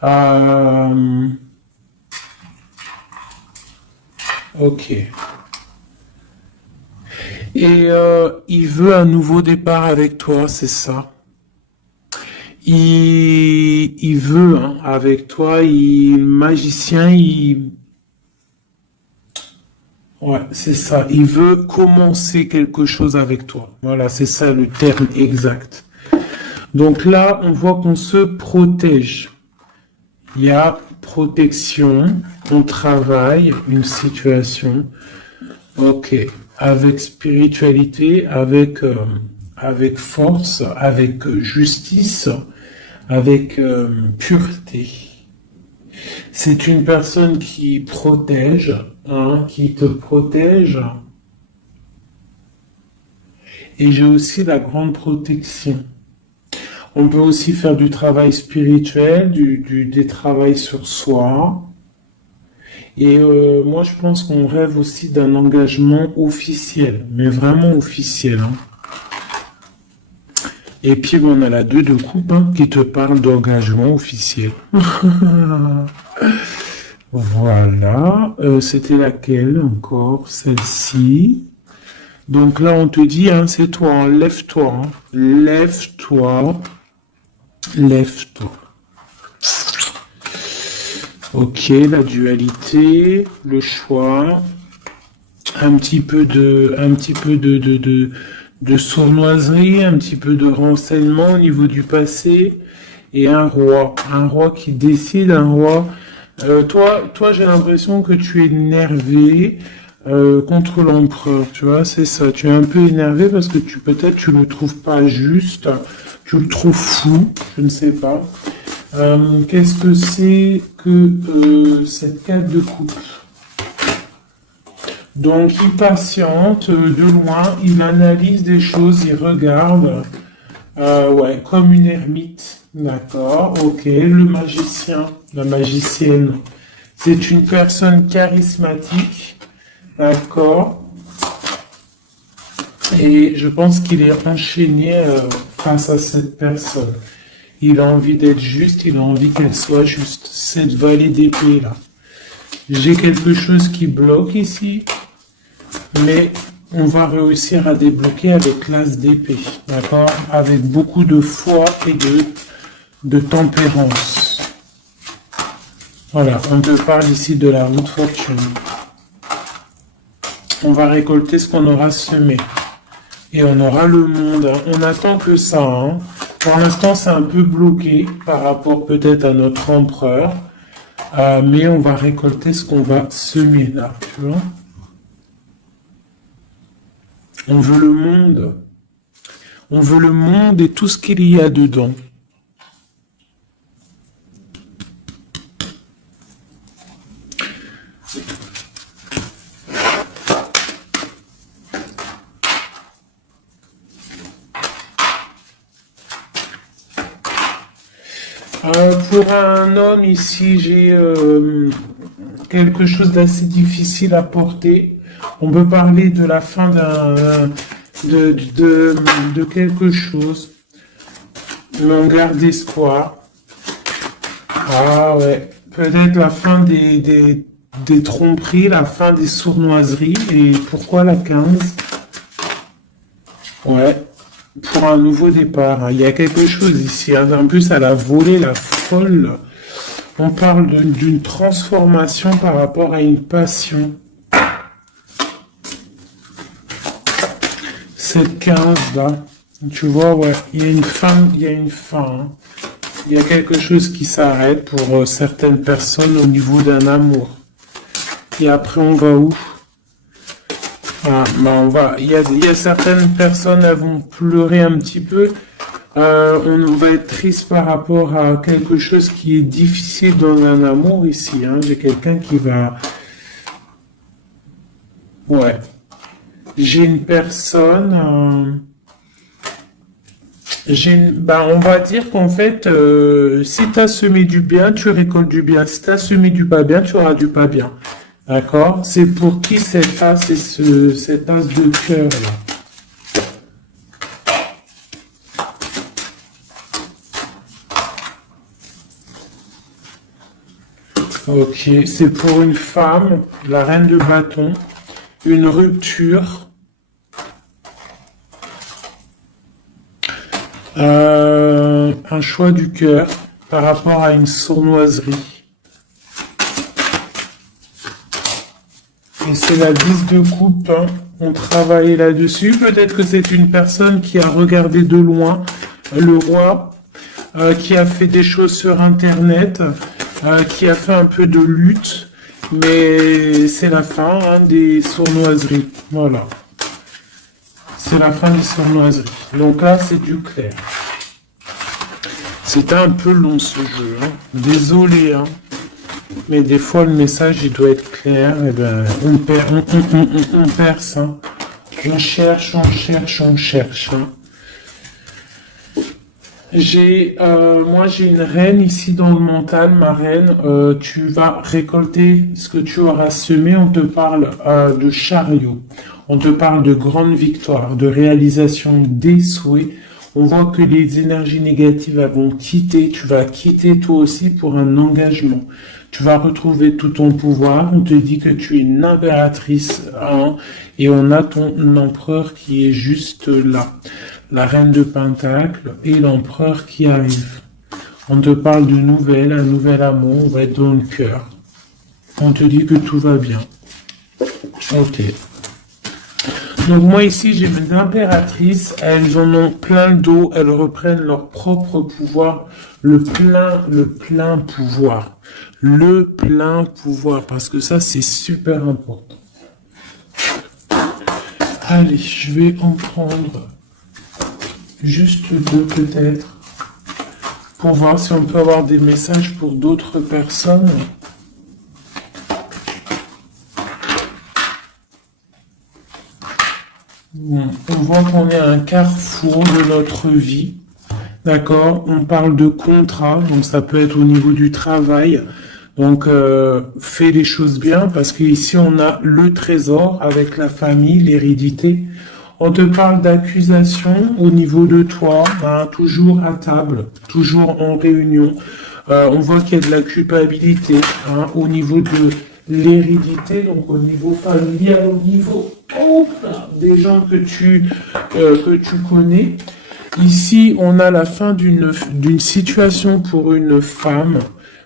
Euh, ok. Et il veut un nouveau départ avec toi, c'est ça? Il veut hein, avec toi, magicien, ouais, c'est ça. Il veut commencer quelque chose avec toi. Voilà, c'est ça le terme exact. Donc là, on voit qu'on se protège. Il y a protection, on travaille, une situation. Ok. Avec spiritualité, avec force, avec justice, avec pureté. C'est une personne qui protège, hein, qui te protège. Et j'ai aussi la grande protection. On peut aussi faire du travail spirituel, des travails sur soi. Et moi, je pense qu'on rêve aussi d'un engagement officiel, mais vraiment officiel. Hein. Et puis, bon, on a la 2 de coupe hein, qui te parle d'engagement officiel. Voilà. C'était laquelle encore? Celle-ci. Donc là, on te dit, hein, c'est toi, hein, lève-toi. Hein. Lève-toi. Lève-toi. Ok, la dualité, le choix, un petit peu de sournoiserie, un petit peu de renseignement au niveau du passé, et un roi qui décide, un roi. Toi, j'ai l'impression que tu es énervé contre l'empereur, tu vois, c'est ça. Tu es un peu énervé parce que peut-être tu le trouves pas juste, tu le trouves fou, je ne sais pas. Qu'est-ce que c'est que cette 4 de coupe? Donc, il patiente de loin, il analyse des choses, il regarde, ouais, comme une ermite, d'accord, ok. Le magicien, la magicienne, c'est une personne charismatique, d'accord. Et je pense qu'il est enchaîné face à cette personne. Il a envie d'être juste, il a envie qu'elle soit juste. Cette vallée d'épée là. J'ai quelque chose qui bloque ici, mais on va réussir à débloquer avec l'as d'épée, d'accord? Avec beaucoup de foi et de tempérance. Voilà, on te parle ici de la roue de fortune. On va récolter ce qu'on aura semé. Et on aura le monde. Hein. On attend que ça. Hein. Pour l'instant, c'est un peu bloqué par rapport peut-être à notre empereur. Mais on va récolter ce qu'on va semer là. Tu vois? On veut le monde. On veut le monde et tout ce qu'il y a dedans. Pour un homme ici, j'ai quelque chose d'assez difficile à porter. On peut parler de la fin de quelque chose, mais on garde espoir. Ah ouais, peut-être la fin des tromperies, la fin des sournoiseries. Et pourquoi la 15? Ouais, pour un nouveau départ. Hein. Il y a quelque chose ici. Hein. En plus, elle a volé la folle. On parle d'une transformation par rapport à une passion. Cette 15 là, tu vois, ouais, il y a une fin, il y a une fin. Hein. Il y a quelque chose qui s'arrête pour certaines personnes au niveau d'un amour. Et après, on va où? Ah, ben il y a certaines personnes, elles vont pleurer un petit peu. On va être triste par rapport à quelque chose qui est difficile dans un amour ici. Hein. J'ai quelqu'un qui va... Ouais. J'ai une personne... on va dire qu'en fait, si tu as semé du bien, tu récoltes du bien. Si tu as semé du pas bien, tu auras du pas bien. D'accord? C'est pour qui cet as et cet as de cœur là? Ok, c'est pour une femme, la reine de bâton, une rupture, un choix du cœur par rapport à une sournoiserie. Et c'est la 10 de coupe, hein. On travaille là-dessus. Peut-être que c'est une personne qui a regardé de loin le roi, qui a fait des choses sur Internet, qui a fait un peu de lutte, mais c'est la fin, hein, des sournoiseries. Voilà. C'est la fin des sournoiseries. Donc là, c'est du clair. C'était un peu long ce jeu, hein. Désolé, hein. Mais des fois, le message, il doit être clair. Et ben, on perce, hein. On cherche, on cherche, on cherche, hein. Moi, j'ai une reine ici dans le mental, ma reine. Tu vas récolter ce que tu auras semé. On te parle de chariot. On te parle de grande victoire, de réalisation des souhaits. On voit que les énergies négatives vont quitter. Tu vas quitter toi aussi pour un engagement. Tu vas retrouver tout ton pouvoir. On te dit que tu es une impératrice, hein, et on a ton empereur qui est juste là. La reine de Pentacle et l'empereur qui arrive. On te parle de nouvelles, un nouvel amour, on va être dans le cœur. On te dit que tout va bien. Ok. Donc moi ici j'ai mes impératrices, elles en ont plein le dos, elles reprennent leur propre pouvoir, le plein pouvoir. Le plein pouvoir, parce que ça c'est super important. Allez, je vais en prendre juste deux peut-être, pour voir si on peut avoir des messages pour d'autres personnes. Bon, on voit qu'on est à un carrefour de notre vie, d'accord? On parle de contrat, donc ça peut être au niveau du travail. Donc, fais les choses bien, parce qu'ici on a le trésor avec la famille, l'hérédité. On te parle d'accusation au niveau de toi, hein, toujours à table, toujours en réunion. On voit qu'il y a de la culpabilité, hein, au niveau de l'hérédité, donc au niveau familial, au niveau des gens que tu connais. Ici, on a la fin d'une situation pour une femme,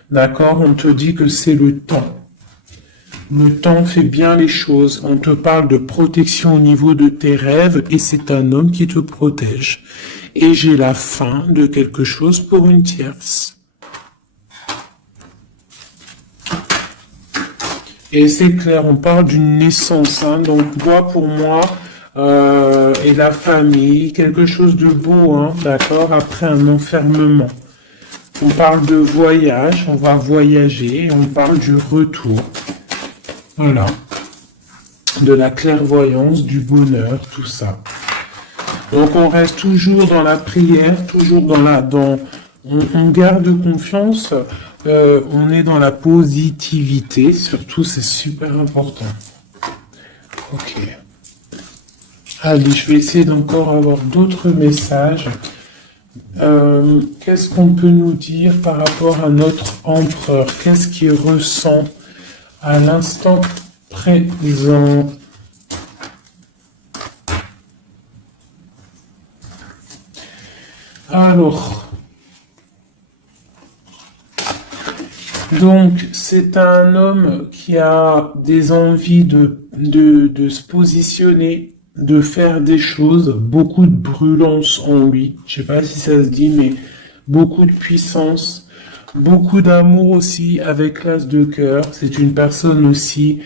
d'accord? On te dit que c'est le temps. Le temps fait bien les choses. On te parle de protection au niveau de tes rêves et c'est un homme qui te protège. Et j'ai la fin de quelque chose pour une tierce. Et c'est clair, on parle d'une naissance, hein, donc moi pour moi, et la famille, quelque chose de beau, hein, d'accord, après un enfermement. On parle de voyage, on va voyager, on parle du retour. Voilà. De la clairvoyance, du bonheur, tout ça. Donc on reste toujours dans la prière, toujours on garde confiance, on est dans la positivité, surtout c'est super important. Ok. Allez, je vais essayer d'encore avoir d'autres messages. Qu'est-ce qu'on peut nous dire par rapport à notre empereur? Qu'est-ce qu'il ressent à l'instant présent? Alors, donc c'est un homme qui a des envies de se positionner, de faire des choses, beaucoup de brûlance en lui. Je sais pas si ça se dit, mais beaucoup de puissance, beaucoup d'amour aussi avec l'as de cœur. C'est une personne aussi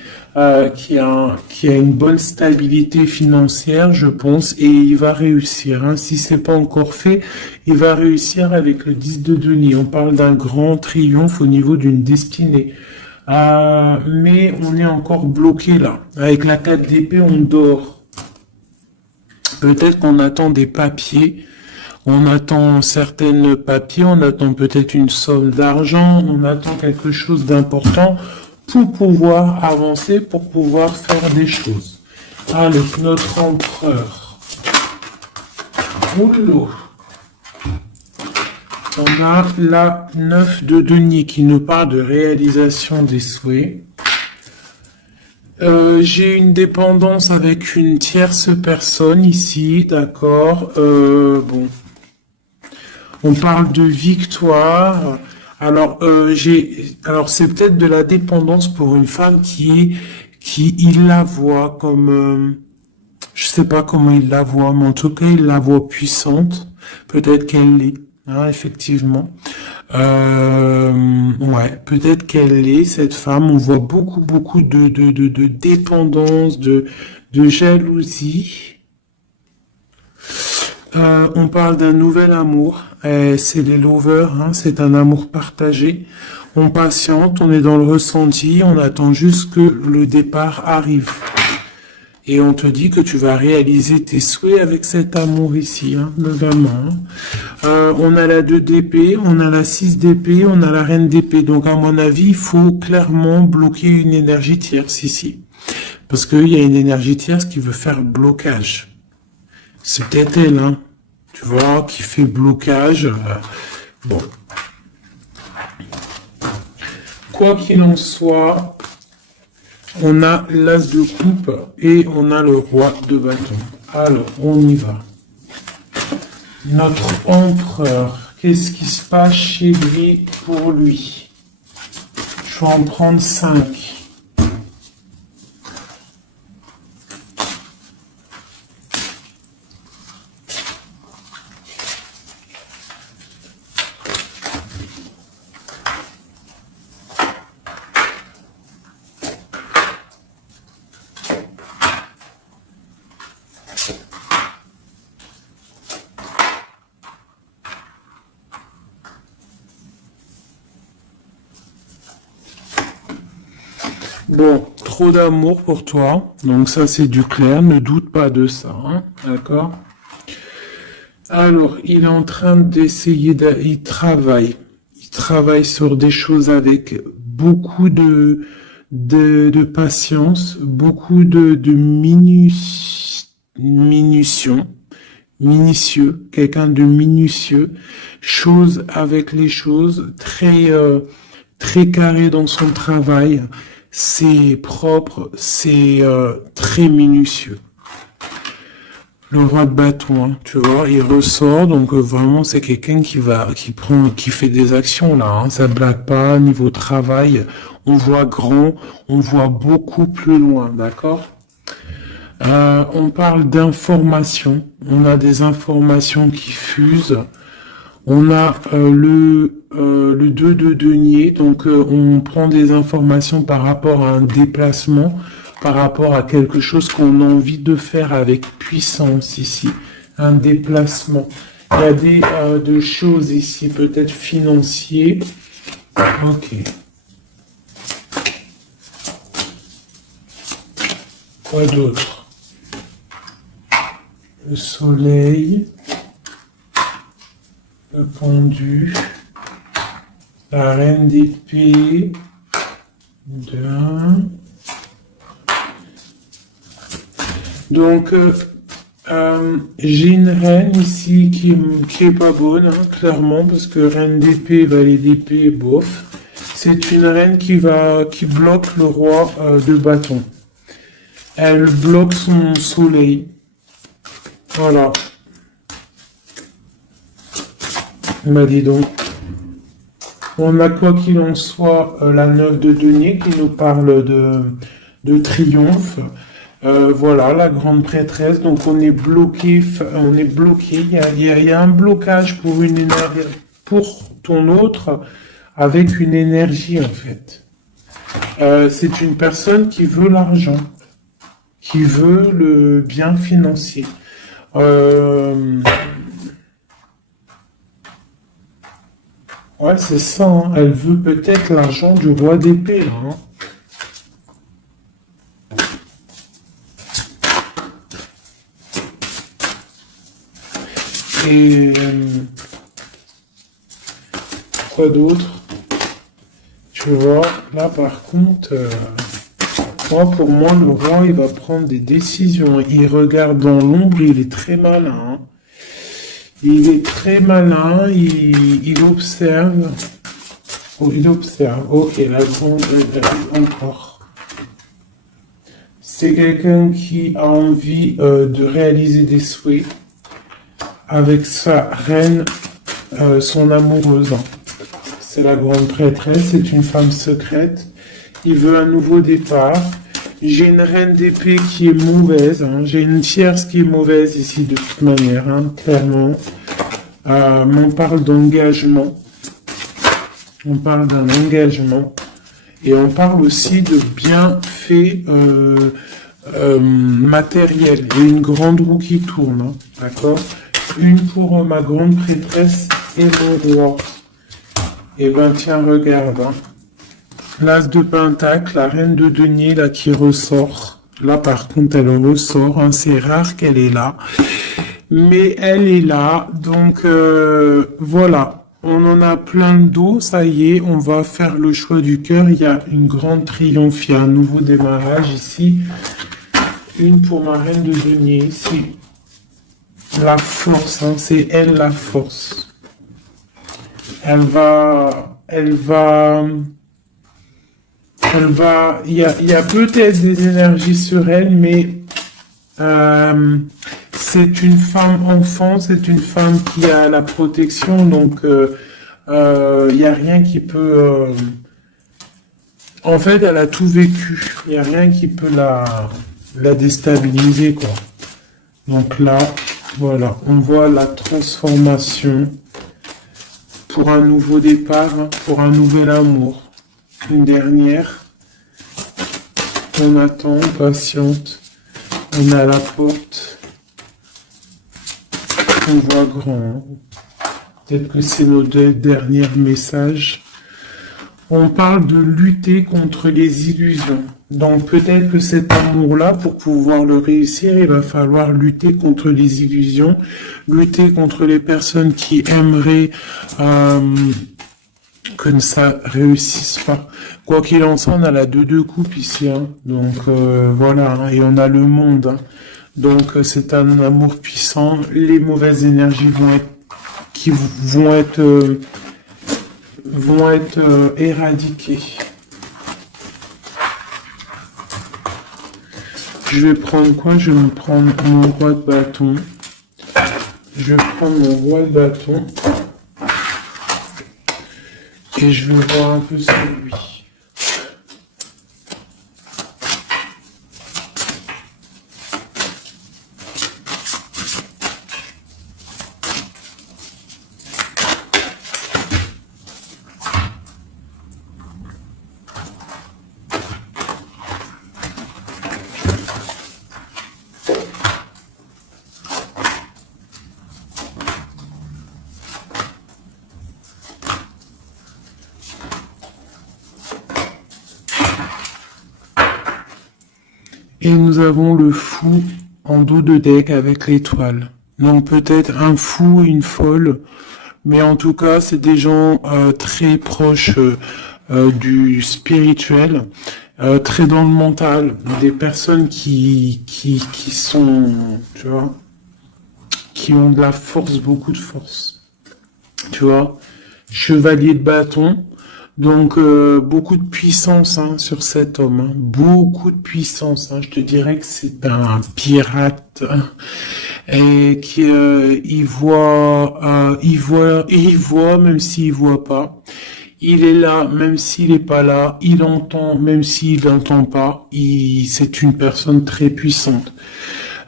qui a une bonne stabilité financière, je pense, et il va réussir. Hein. Si c'est pas encore fait, il va réussir avec le 10 de denier. On parle d'un grand triomphe au niveau d'une destinée. Mais on est encore bloqué là. Avec la 4 d'épée, on dort. Peut-être qu'on attend des papiers. On attend certains papiers, on attend peut-être une somme d'argent, on attend quelque chose d'important pour pouvoir avancer, pour pouvoir faire des choses. Allez, notre empereur. Oulou. On a la 9 de denier qui nous parle de réalisation des souhaits. J'ai une dépendance avec une tierce personne ici, d'accord. Bon, on parle de victoire. Alors, alors c'est peut-être de la dépendance pour une femme qui il la voit comme, je sais pas comment il la voit, mais en tout cas il la voit puissante. Peut-être qu'elle l'est, hein, effectivement. Ouais, peut-être qu'elle est cette femme. On voit beaucoup de dépendance, de jalousie. On parle d'un nouvel amour. C'est les lovers, hein, c'est un amour partagé. On patiente, on est dans le ressenti, on attend juste que le départ arrive. Et on te dit que tu vas réaliser tes souhaits avec cet amour ici, hein, notamment. On a la 2 d'épée, on a la 6 d'épée, on a la reine d'épée. Donc à mon avis, il faut clairement bloquer une énergie tierce ici. Parce qu'il y a une énergie tierce qui veut faire blocage. C'est peut-être elle, hein, tu vois, qui fait blocage. Bon. Quoi qu'il en soit, on a l'as de coupe et on a le roi de bâton. Alors, on y va. Notre empereur, qu'est-ce qui se passe chez lui pour lui? Je vais en prendre 5. Bon, trop d'amour pour toi, donc ça c'est du clair, ne doute pas de ça, hein, d'accord? Alors, il est en train d'essayer, il travaille sur des choses avec beaucoup de patience, beaucoup de minutieux, quelqu'un de minutieux, chose avec les choses, très carré dans son travail. C'est propre, c'est très minutieux. Le roi de bâton, hein, tu vois, il ressort, donc vraiment c'est quelqu'un qui fait des actions là, hein, ça blague pas. Niveau travail, on voit grand, on voit beaucoup plus loin, d'accord? On parle d'informations, on a des informations qui fusent. On a le 2 de denier, donc on prend des informations par rapport à un déplacement, par rapport à quelque chose qu'on a envie de faire avec puissance ici, un déplacement. Il y a de choses ici, peut-être financiers. Ok. Quoi d'autre? Le soleil. Le pendu, la reine d'épée, donc j'ai une reine ici qui est pas bonne, hein, clairement, parce que reine d'épée, valet d'épée, bof. C'est une reine qui bloque le roi de bâton. Elle bloque son soleil. Voilà. Bah dis donc. On a quoi qu'il en soit la 9 de denier qui nous parle de triomphe. Voilà, la grande prêtresse. Donc on est bloqué. Il y a un blocage pour une énergie, pour ton autre, avec une énergie en fait. C'est une personne qui veut l'argent, qui veut le bien financier. Ouais, c'est ça, hein. Elle veut peut-être l'argent du roi d'épée, là, hein. Et quoi d'autre? Tu vois, là par contre, moi, pour moi, le roi, il va prendre des décisions. Il regarde dans l'ombre, il est très malin, hein. Il est très malin, il observe. Oh, il observe. Ok, la grande, encore. C'est quelqu'un qui a envie de réaliser des souhaits avec sa reine, son amoureuse, hein. C'est la grande prêtresse, c'est une femme secrète. Il veut un nouveau départ. J'ai une reine d'épée qui est mauvaise, hein. J'ai une tierce qui est mauvaise ici de toute manière, hein, clairement. On parle d'engagement. On parle d'un engagement. Et on parle aussi de bienfaits matériels. Il y a une grande roue qui tourne, hein, d'accord? Une pour ma grande prêtresse et mon roi. Et ben tiens, regarde, hein. L'as de pentacle, la reine de denier, là, qui ressort. Là, par contre, elle ressort, hein. C'est rare qu'elle est là. Mais elle est là. Donc, voilà. On en a plein de dos. Ça y est, on va faire le choix du cœur. Il y a une grande triomphe. Il y a un nouveau démarrage ici. Une pour ma reine de denier ici. La force, hein. C'est elle, la force. Elle va, il y a peut-être des énergies sur elle, mais c'est une femme enfant, c'est une femme qui a la protection, donc il n'y a rien qui peut... en fait, elle a tout vécu, il n'y a rien qui peut la déstabiliser, quoi. Donc là, voilà, on voit la transformation pour un nouveau départ, hein, pour un nouvel amour. Une dernière. On attend, on patiente. On est à la porte. On voit grand. Peut-être que c'est nos deux derniers messages. On parle de lutter contre les illusions. Donc peut-être que cet amour-là, pour pouvoir le réussir, il va falloir lutter contre les illusions, lutter contre les personnes qui aimeraient que ça réussisse pas. Quoi qu'il en soit, on a la deux coupes ici, hein. Donc voilà, hein. Et on a le monde, hein. Donc c'est un amour puissant. Les mauvaises énergies vont être éradiquées. Je vais prendre quoi? Je vais me prendre mon roi de bâton. Je vais prendre mon roi de bâton. Et je vais voir un peu sur lui. Et nous avons le fou en dos de deck avec l'étoile. Donc peut-être un fou, une folle, mais en tout cas c'est des gens très proches du spirituel, très dans le mental, des personnes qui sont, tu vois, qui ont de la force, beaucoup de force. Tu vois, chevalier de bâton. Donc beaucoup de puissance, hein, sur cet homme, hein. Beaucoup de puissance, hein. Je te dirais que c'est un pirate, hein, et qui il voit même s'il voit pas. Il est là même s'il est pas là. Il entend même s'il n'entend pas. C'est une personne très puissante.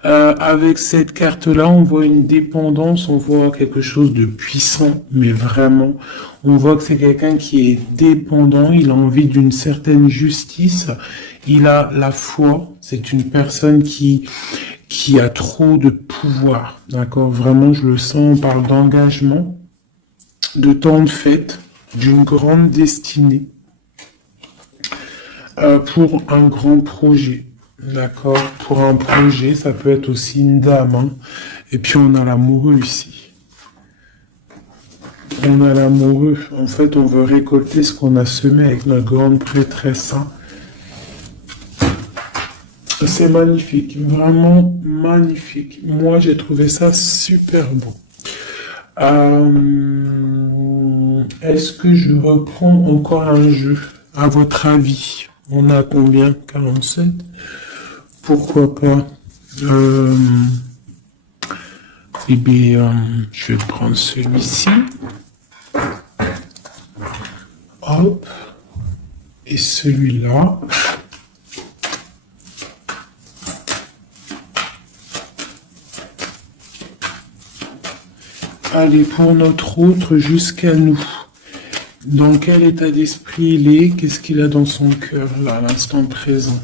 Avec cette carte-là, on voit une dépendance, on voit quelque chose de puissant, mais vraiment, on voit que c'est quelqu'un qui est dépendant, il a envie d'une certaine justice, il a la foi, c'est une personne qui a trop de pouvoir, d'accord? Vraiment, je le sens, on parle d'engagement, de temps de fête, d'une grande destinée, pour un grand projet. D'accord, pour un projet, ça peut être aussi une dame, hein. Et puis on a l'amoureux ici. On a l'amoureux. En fait, on veut récolter ce qu'on a semé avec notre grande prêtresse. Hein. C'est magnifique, vraiment magnifique. Moi, j'ai trouvé ça super beau. Est-ce que je reprends encore un jeu? À votre avis, on a combien? 47? Pourquoi pas? Eh bien, je vais prendre celui-ci. Hop. Et celui-là. Allez, pour notre autre, jusqu'à nous. Dans quel état d'esprit il est? Qu'est-ce qu'il a dans son cœur, là, à l'instant présent?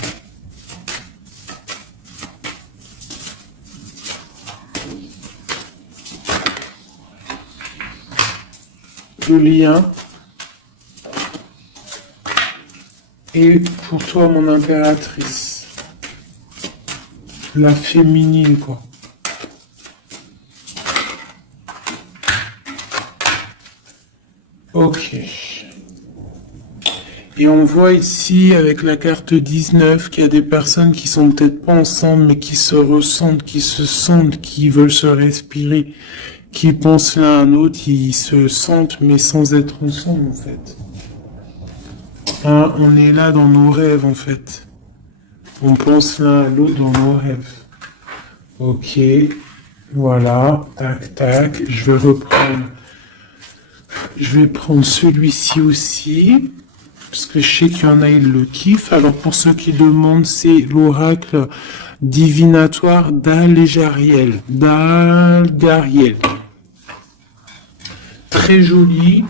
Le lien. Et pour toi, mon impératrice. La féminine, quoi. Ok. Et on voit ici, avec la carte 19, qu'il y a des personnes qui sont peut-être pas ensemble, mais qui se ressentent, qui se sentent, qui veulent se respirer, qui pensent l'un à l'autre, ils se sentent, mais sans être ensemble, en fait. Hein, on est là dans nos rêves, en fait. On pense l'un à l'autre dans nos rêves. Ok. Voilà. Tac, tac. Je vais reprendre. Je vais prendre celui-ci aussi. Parce que je sais qu'il y en a, ils le kiffent. Alors, pour ceux qui demandent, c'est l'oracle divinatoire d'Al-Jariel. D'Al-Gariel. Très joli.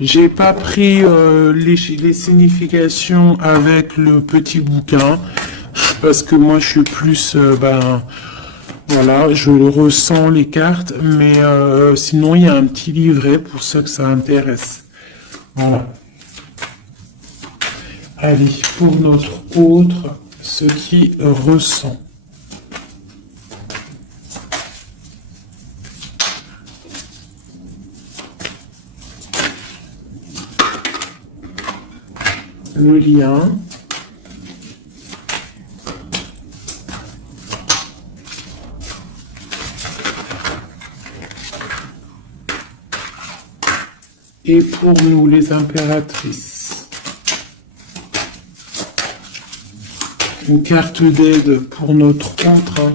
J'ai pas pris les significations avec le petit bouquin. Parce que moi, je suis plus... voilà, je ressens les cartes. Mais sinon, il y a un petit livret pour ceux que ça intéresse. Voilà. Allez, pour notre autre, ce qui ressent. Le lien. Et pour nous, les impératrices. Une carte d'aide pour notre autre.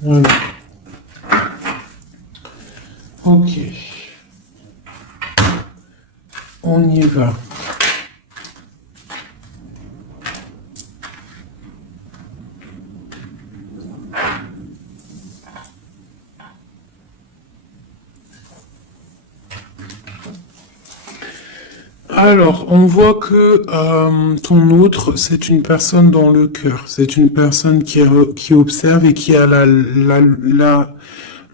Voilà. Ok. On y va. Alors, on voit que ton autre, c'est une personne dans le cœur. C'est une personne qui observe et qui a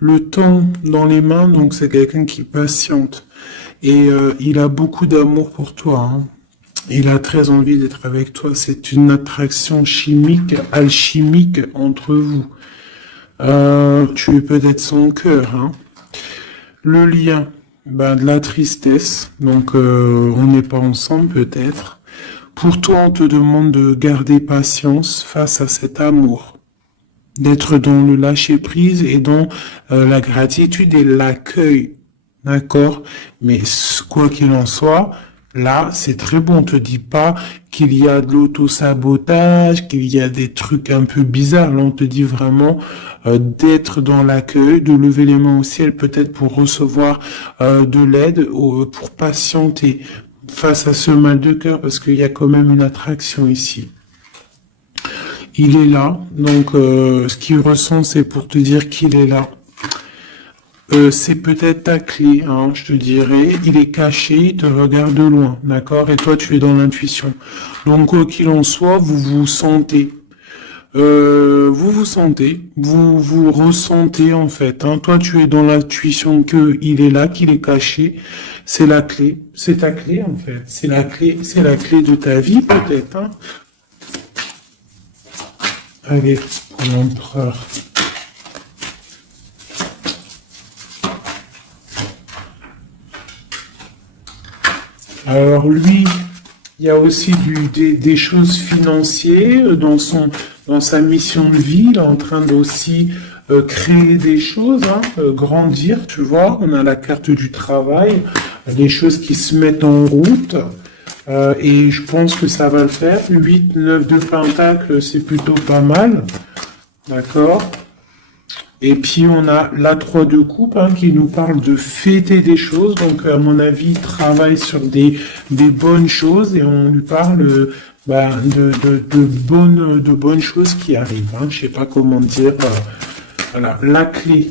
le temps dans les mains, donc c'est quelqu'un qui patiente. Et il a beaucoup d'amour pour toi. Hein. Il a très envie d'être avec toi. C'est une attraction chimique, alchimique entre vous. Tu es peut-être son cœur. Hein. Le lien, de la tristesse. Donc, on n'est pas ensemble peut-être. Pour toi, on te demande de garder patience face à cet amour. D'être dans le lâcher-prise et dans la gratitude et l'accueil. D'accord? Mais quoi qu'il en soit, là, c'est très bon. On te dit pas qu'il y a de l'auto-sabotage, qu'il y a des trucs un peu bizarres. Là, on te dit vraiment d'être dans l'accueil, de lever les mains au ciel peut-être pour recevoir de l'aide, pour patienter face à ce mal de cœur, parce qu'il y a quand même une attraction ici. Il est là, donc ce qu'il ressent, c'est pour te dire qu'il est là. C'est peut-être ta clé, hein, je te dirais. Il est caché, il te regarde de loin, d'accord? Et toi, tu es dans l'intuition. Donc, quoi qu'il en soit, vous vous sentez. Vous ressentez en fait. Hein. Toi, tu es dans l'intuition que il est là, qu'il est caché. C'est la clé. C'est ta clé en fait. C'est la clé de ta vie peut-être. Hein. Allez, l'empereur. Alors lui, il y a aussi des choses financières dans sa mission de vie. Il est en train d'aussi créer des choses, hein, grandir, tu vois. On a la carte du travail, des choses qui se mettent en route. Et je pense que ça va le faire. 8, 9 de Pentacle, c'est plutôt pas mal. D'accord. Et puis on a la 3 de coupe hein, qui nous parle de fêter des choses. Donc à mon avis, il travaille sur des bonnes choses et on lui parle de bonnes choses qui arrivent. Hein. Je sais pas comment dire. Voilà, la clé.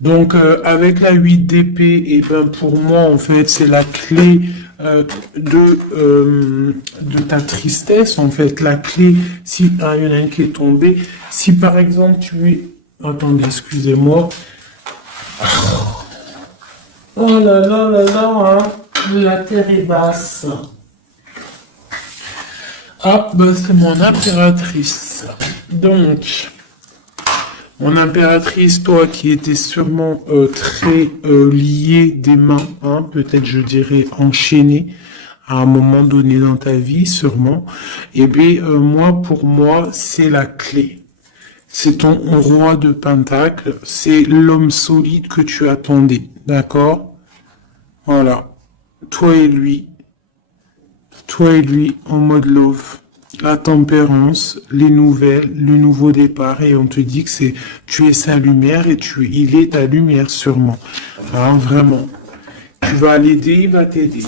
Donc avec la 8 d'épée, et ben pour moi en fait c'est la clé de ta tristesse en fait. La clé, si il y en a un qui est tombé, si par exemple tu es, attendez, excusez-moi. Oh là là là là, hein. La terre est basse. Ah ben c'est mon impératrice. Donc mon impératrice, toi qui étais sûrement très liée des mains, hein, peut-être je dirais enchaînée à un moment donné dans ta vie, sûrement, eh bien moi, pour moi, c'est la clé. C'est ton roi de Pentacle, c'est l'homme solide que tu attendais, d'accord? Voilà, toi et lui, en mode love. La tempérance, les nouvelles, le nouveau départ, et on te dit que tu es sa lumière et il est ta lumière sûrement. Hein, vraiment. Tu vas l'aider, il va t'aider.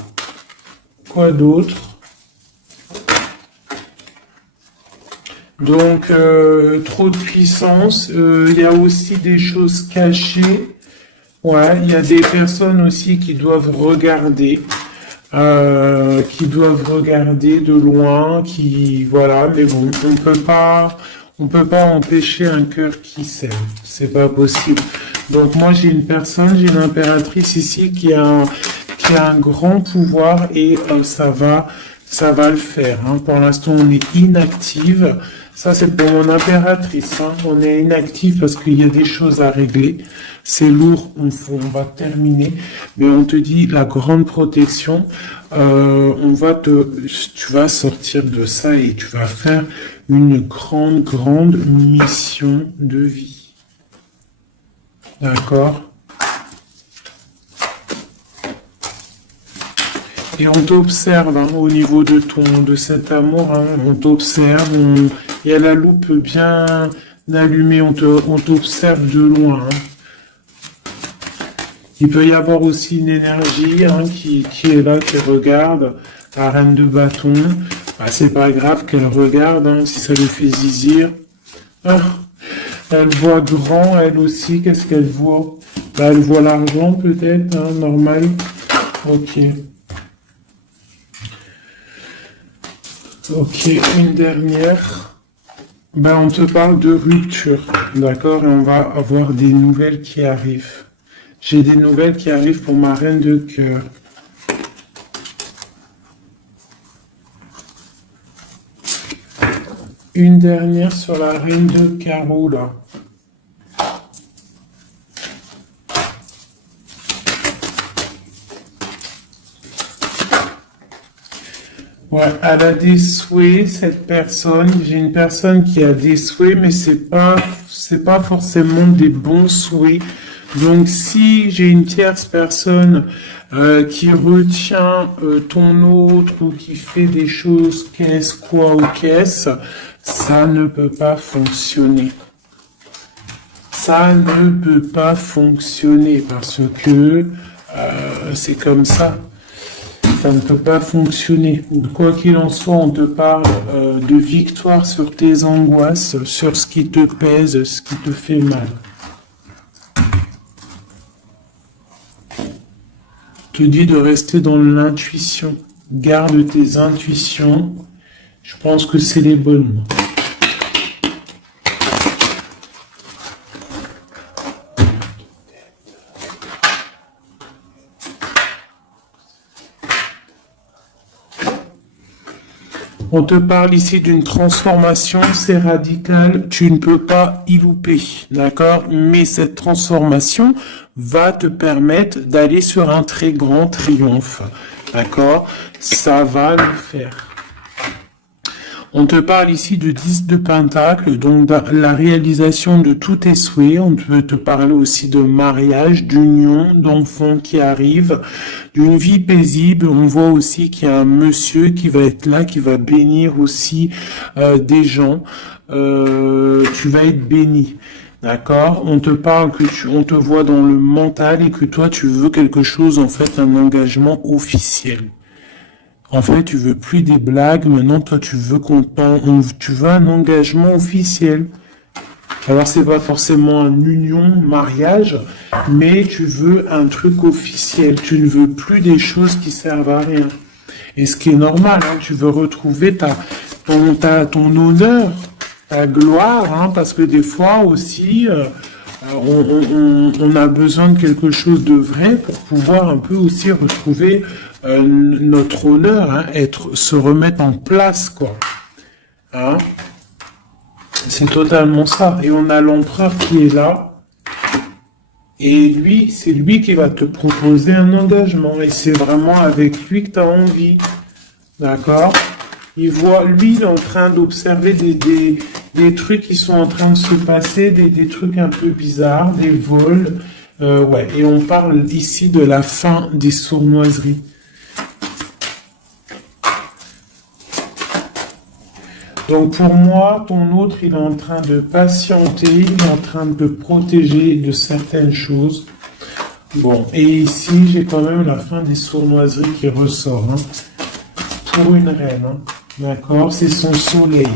Quoi d'autre? Donc, trop de puissance. Il y a aussi des choses cachées. Ouais, il y a des personnes aussi qui doivent regarder. Qui doivent regarder de loin, voilà, mais bon, on peut pas empêcher un cœur qui s'aime, c'est pas possible. Donc moi j'ai une impératrice ici qui a un grand pouvoir et ça va le faire. Hein. Pour l'instant on est inactive. Ça c'est pour mon impératrice. Hein. On est inactive parce qu'il y a des choses à régler. C'est lourd, on va terminer. Mais on te dit la grande protection. Tu vas sortir de ça et tu vas faire une grande mission de vie. D'accord? Et on t'observe hein, au niveau de cet amour, hein, on t'observe, il y a la loupe bien allumée, on t'observe de loin. Hein. Il peut y avoir aussi une énergie hein, qui est là, qui regarde, la reine de bâton. Bah, c'est pas grave qu'elle regarde, hein, si ça lui fait zizir. Ah, elle voit grand, elle aussi, qu'est-ce qu'elle voit? Bah, elle voit l'argent peut-être, hein, normal. Ok. Ok, une dernière. Ben, on te parle de rupture, d'accord? Et on va avoir des nouvelles qui arrivent. J'ai des nouvelles qui arrivent pour ma reine de cœur. Une dernière sur la reine de carreau, là. Ouais, elle a des souhaits, cette personne. J'ai une personne qui a des souhaits, mais c'est pas forcément des bons souhaits. Donc, si j'ai une tierce personne qui retient ton autre ou qui fait des choses qu'est-ce, quoi ou qu'est-ce, ça ne peut pas fonctionner. Ça ne peut pas fonctionner parce que c'est comme ça. Ça ne peut pas fonctionner. Quoi qu'il en soit, on te parle de victoire sur tes angoisses, sur ce qui te pèse, ce qui te fait mal. Je te dis de rester dans l'intuition. Garde tes intuitions. Je pense que c'est les bonnes. On te parle ici d'une transformation, c'est radical, tu ne peux pas y louper, d'accord? Mais cette transformation va te permettre d'aller sur un très grand triomphe, d'accord? Ça va le faire. On te parle ici de 10 de Pentacle, donc de la réalisation de tous tes souhaits. On peut te parler aussi de mariage, d'union, d'enfants qui arrivent, d'une vie paisible. On voit aussi qu'il y a un monsieur qui va être là, qui va bénir aussi des gens. Tu vas être béni. D'accord? On te parle on te voit dans le mental et que toi tu veux quelque chose, en fait, un engagement officiel. En fait, tu veux plus des blagues, maintenant toi tu veux tu veux un engagement officiel. Alors c'est pas forcément une union, mariage, mais tu veux un truc officiel. Tu ne veux plus des choses qui servent à rien. Et ce qui est normal, hein, tu veux retrouver ton honneur, ta gloire, hein, parce que des fois aussi, on a besoin de quelque chose de vrai pour pouvoir un peu aussi retrouver notre honneur, hein, se remettre en place, quoi. Hein? C'est totalement ça. Et on a l'empereur qui est là. Et lui, c'est lui qui va te proposer un engagement. Et c'est vraiment avec lui que tu as envie. D'accord? Lui, il est en train d'observer des trucs qui sont en train de se passer, des trucs un peu bizarres, des vols. Ouais. Et on parle ici de la fin des sournoiseries. Donc pour moi, ton autre, il est en train de patienter, il est en train de te protéger de certaines choses. Bon, et ici, j'ai quand même la fin des sournoiseries qui ressort. Hein, pour une reine, hein, d'accord? C'est son soleil.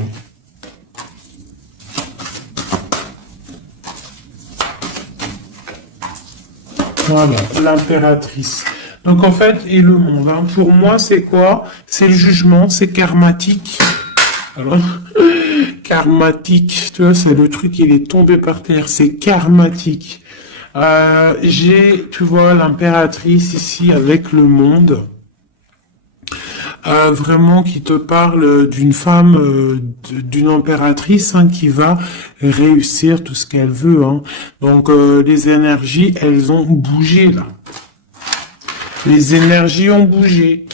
Voilà, l'impératrice. Donc en fait, et le monde, hein, pour moi, c'est quoi? C'est le jugement, c'est karmatique. Alors, karmatique, tu vois, c'est le truc, il est tombé par terre, c'est karmatique. Tu vois, l'impératrice ici avec le monde, vraiment qui te parle d'une femme, d'une impératrice, hein, qui va réussir tout ce qu'elle veut. Hein. Donc, les énergies, elles ont bougé là. Les énergies ont bougé.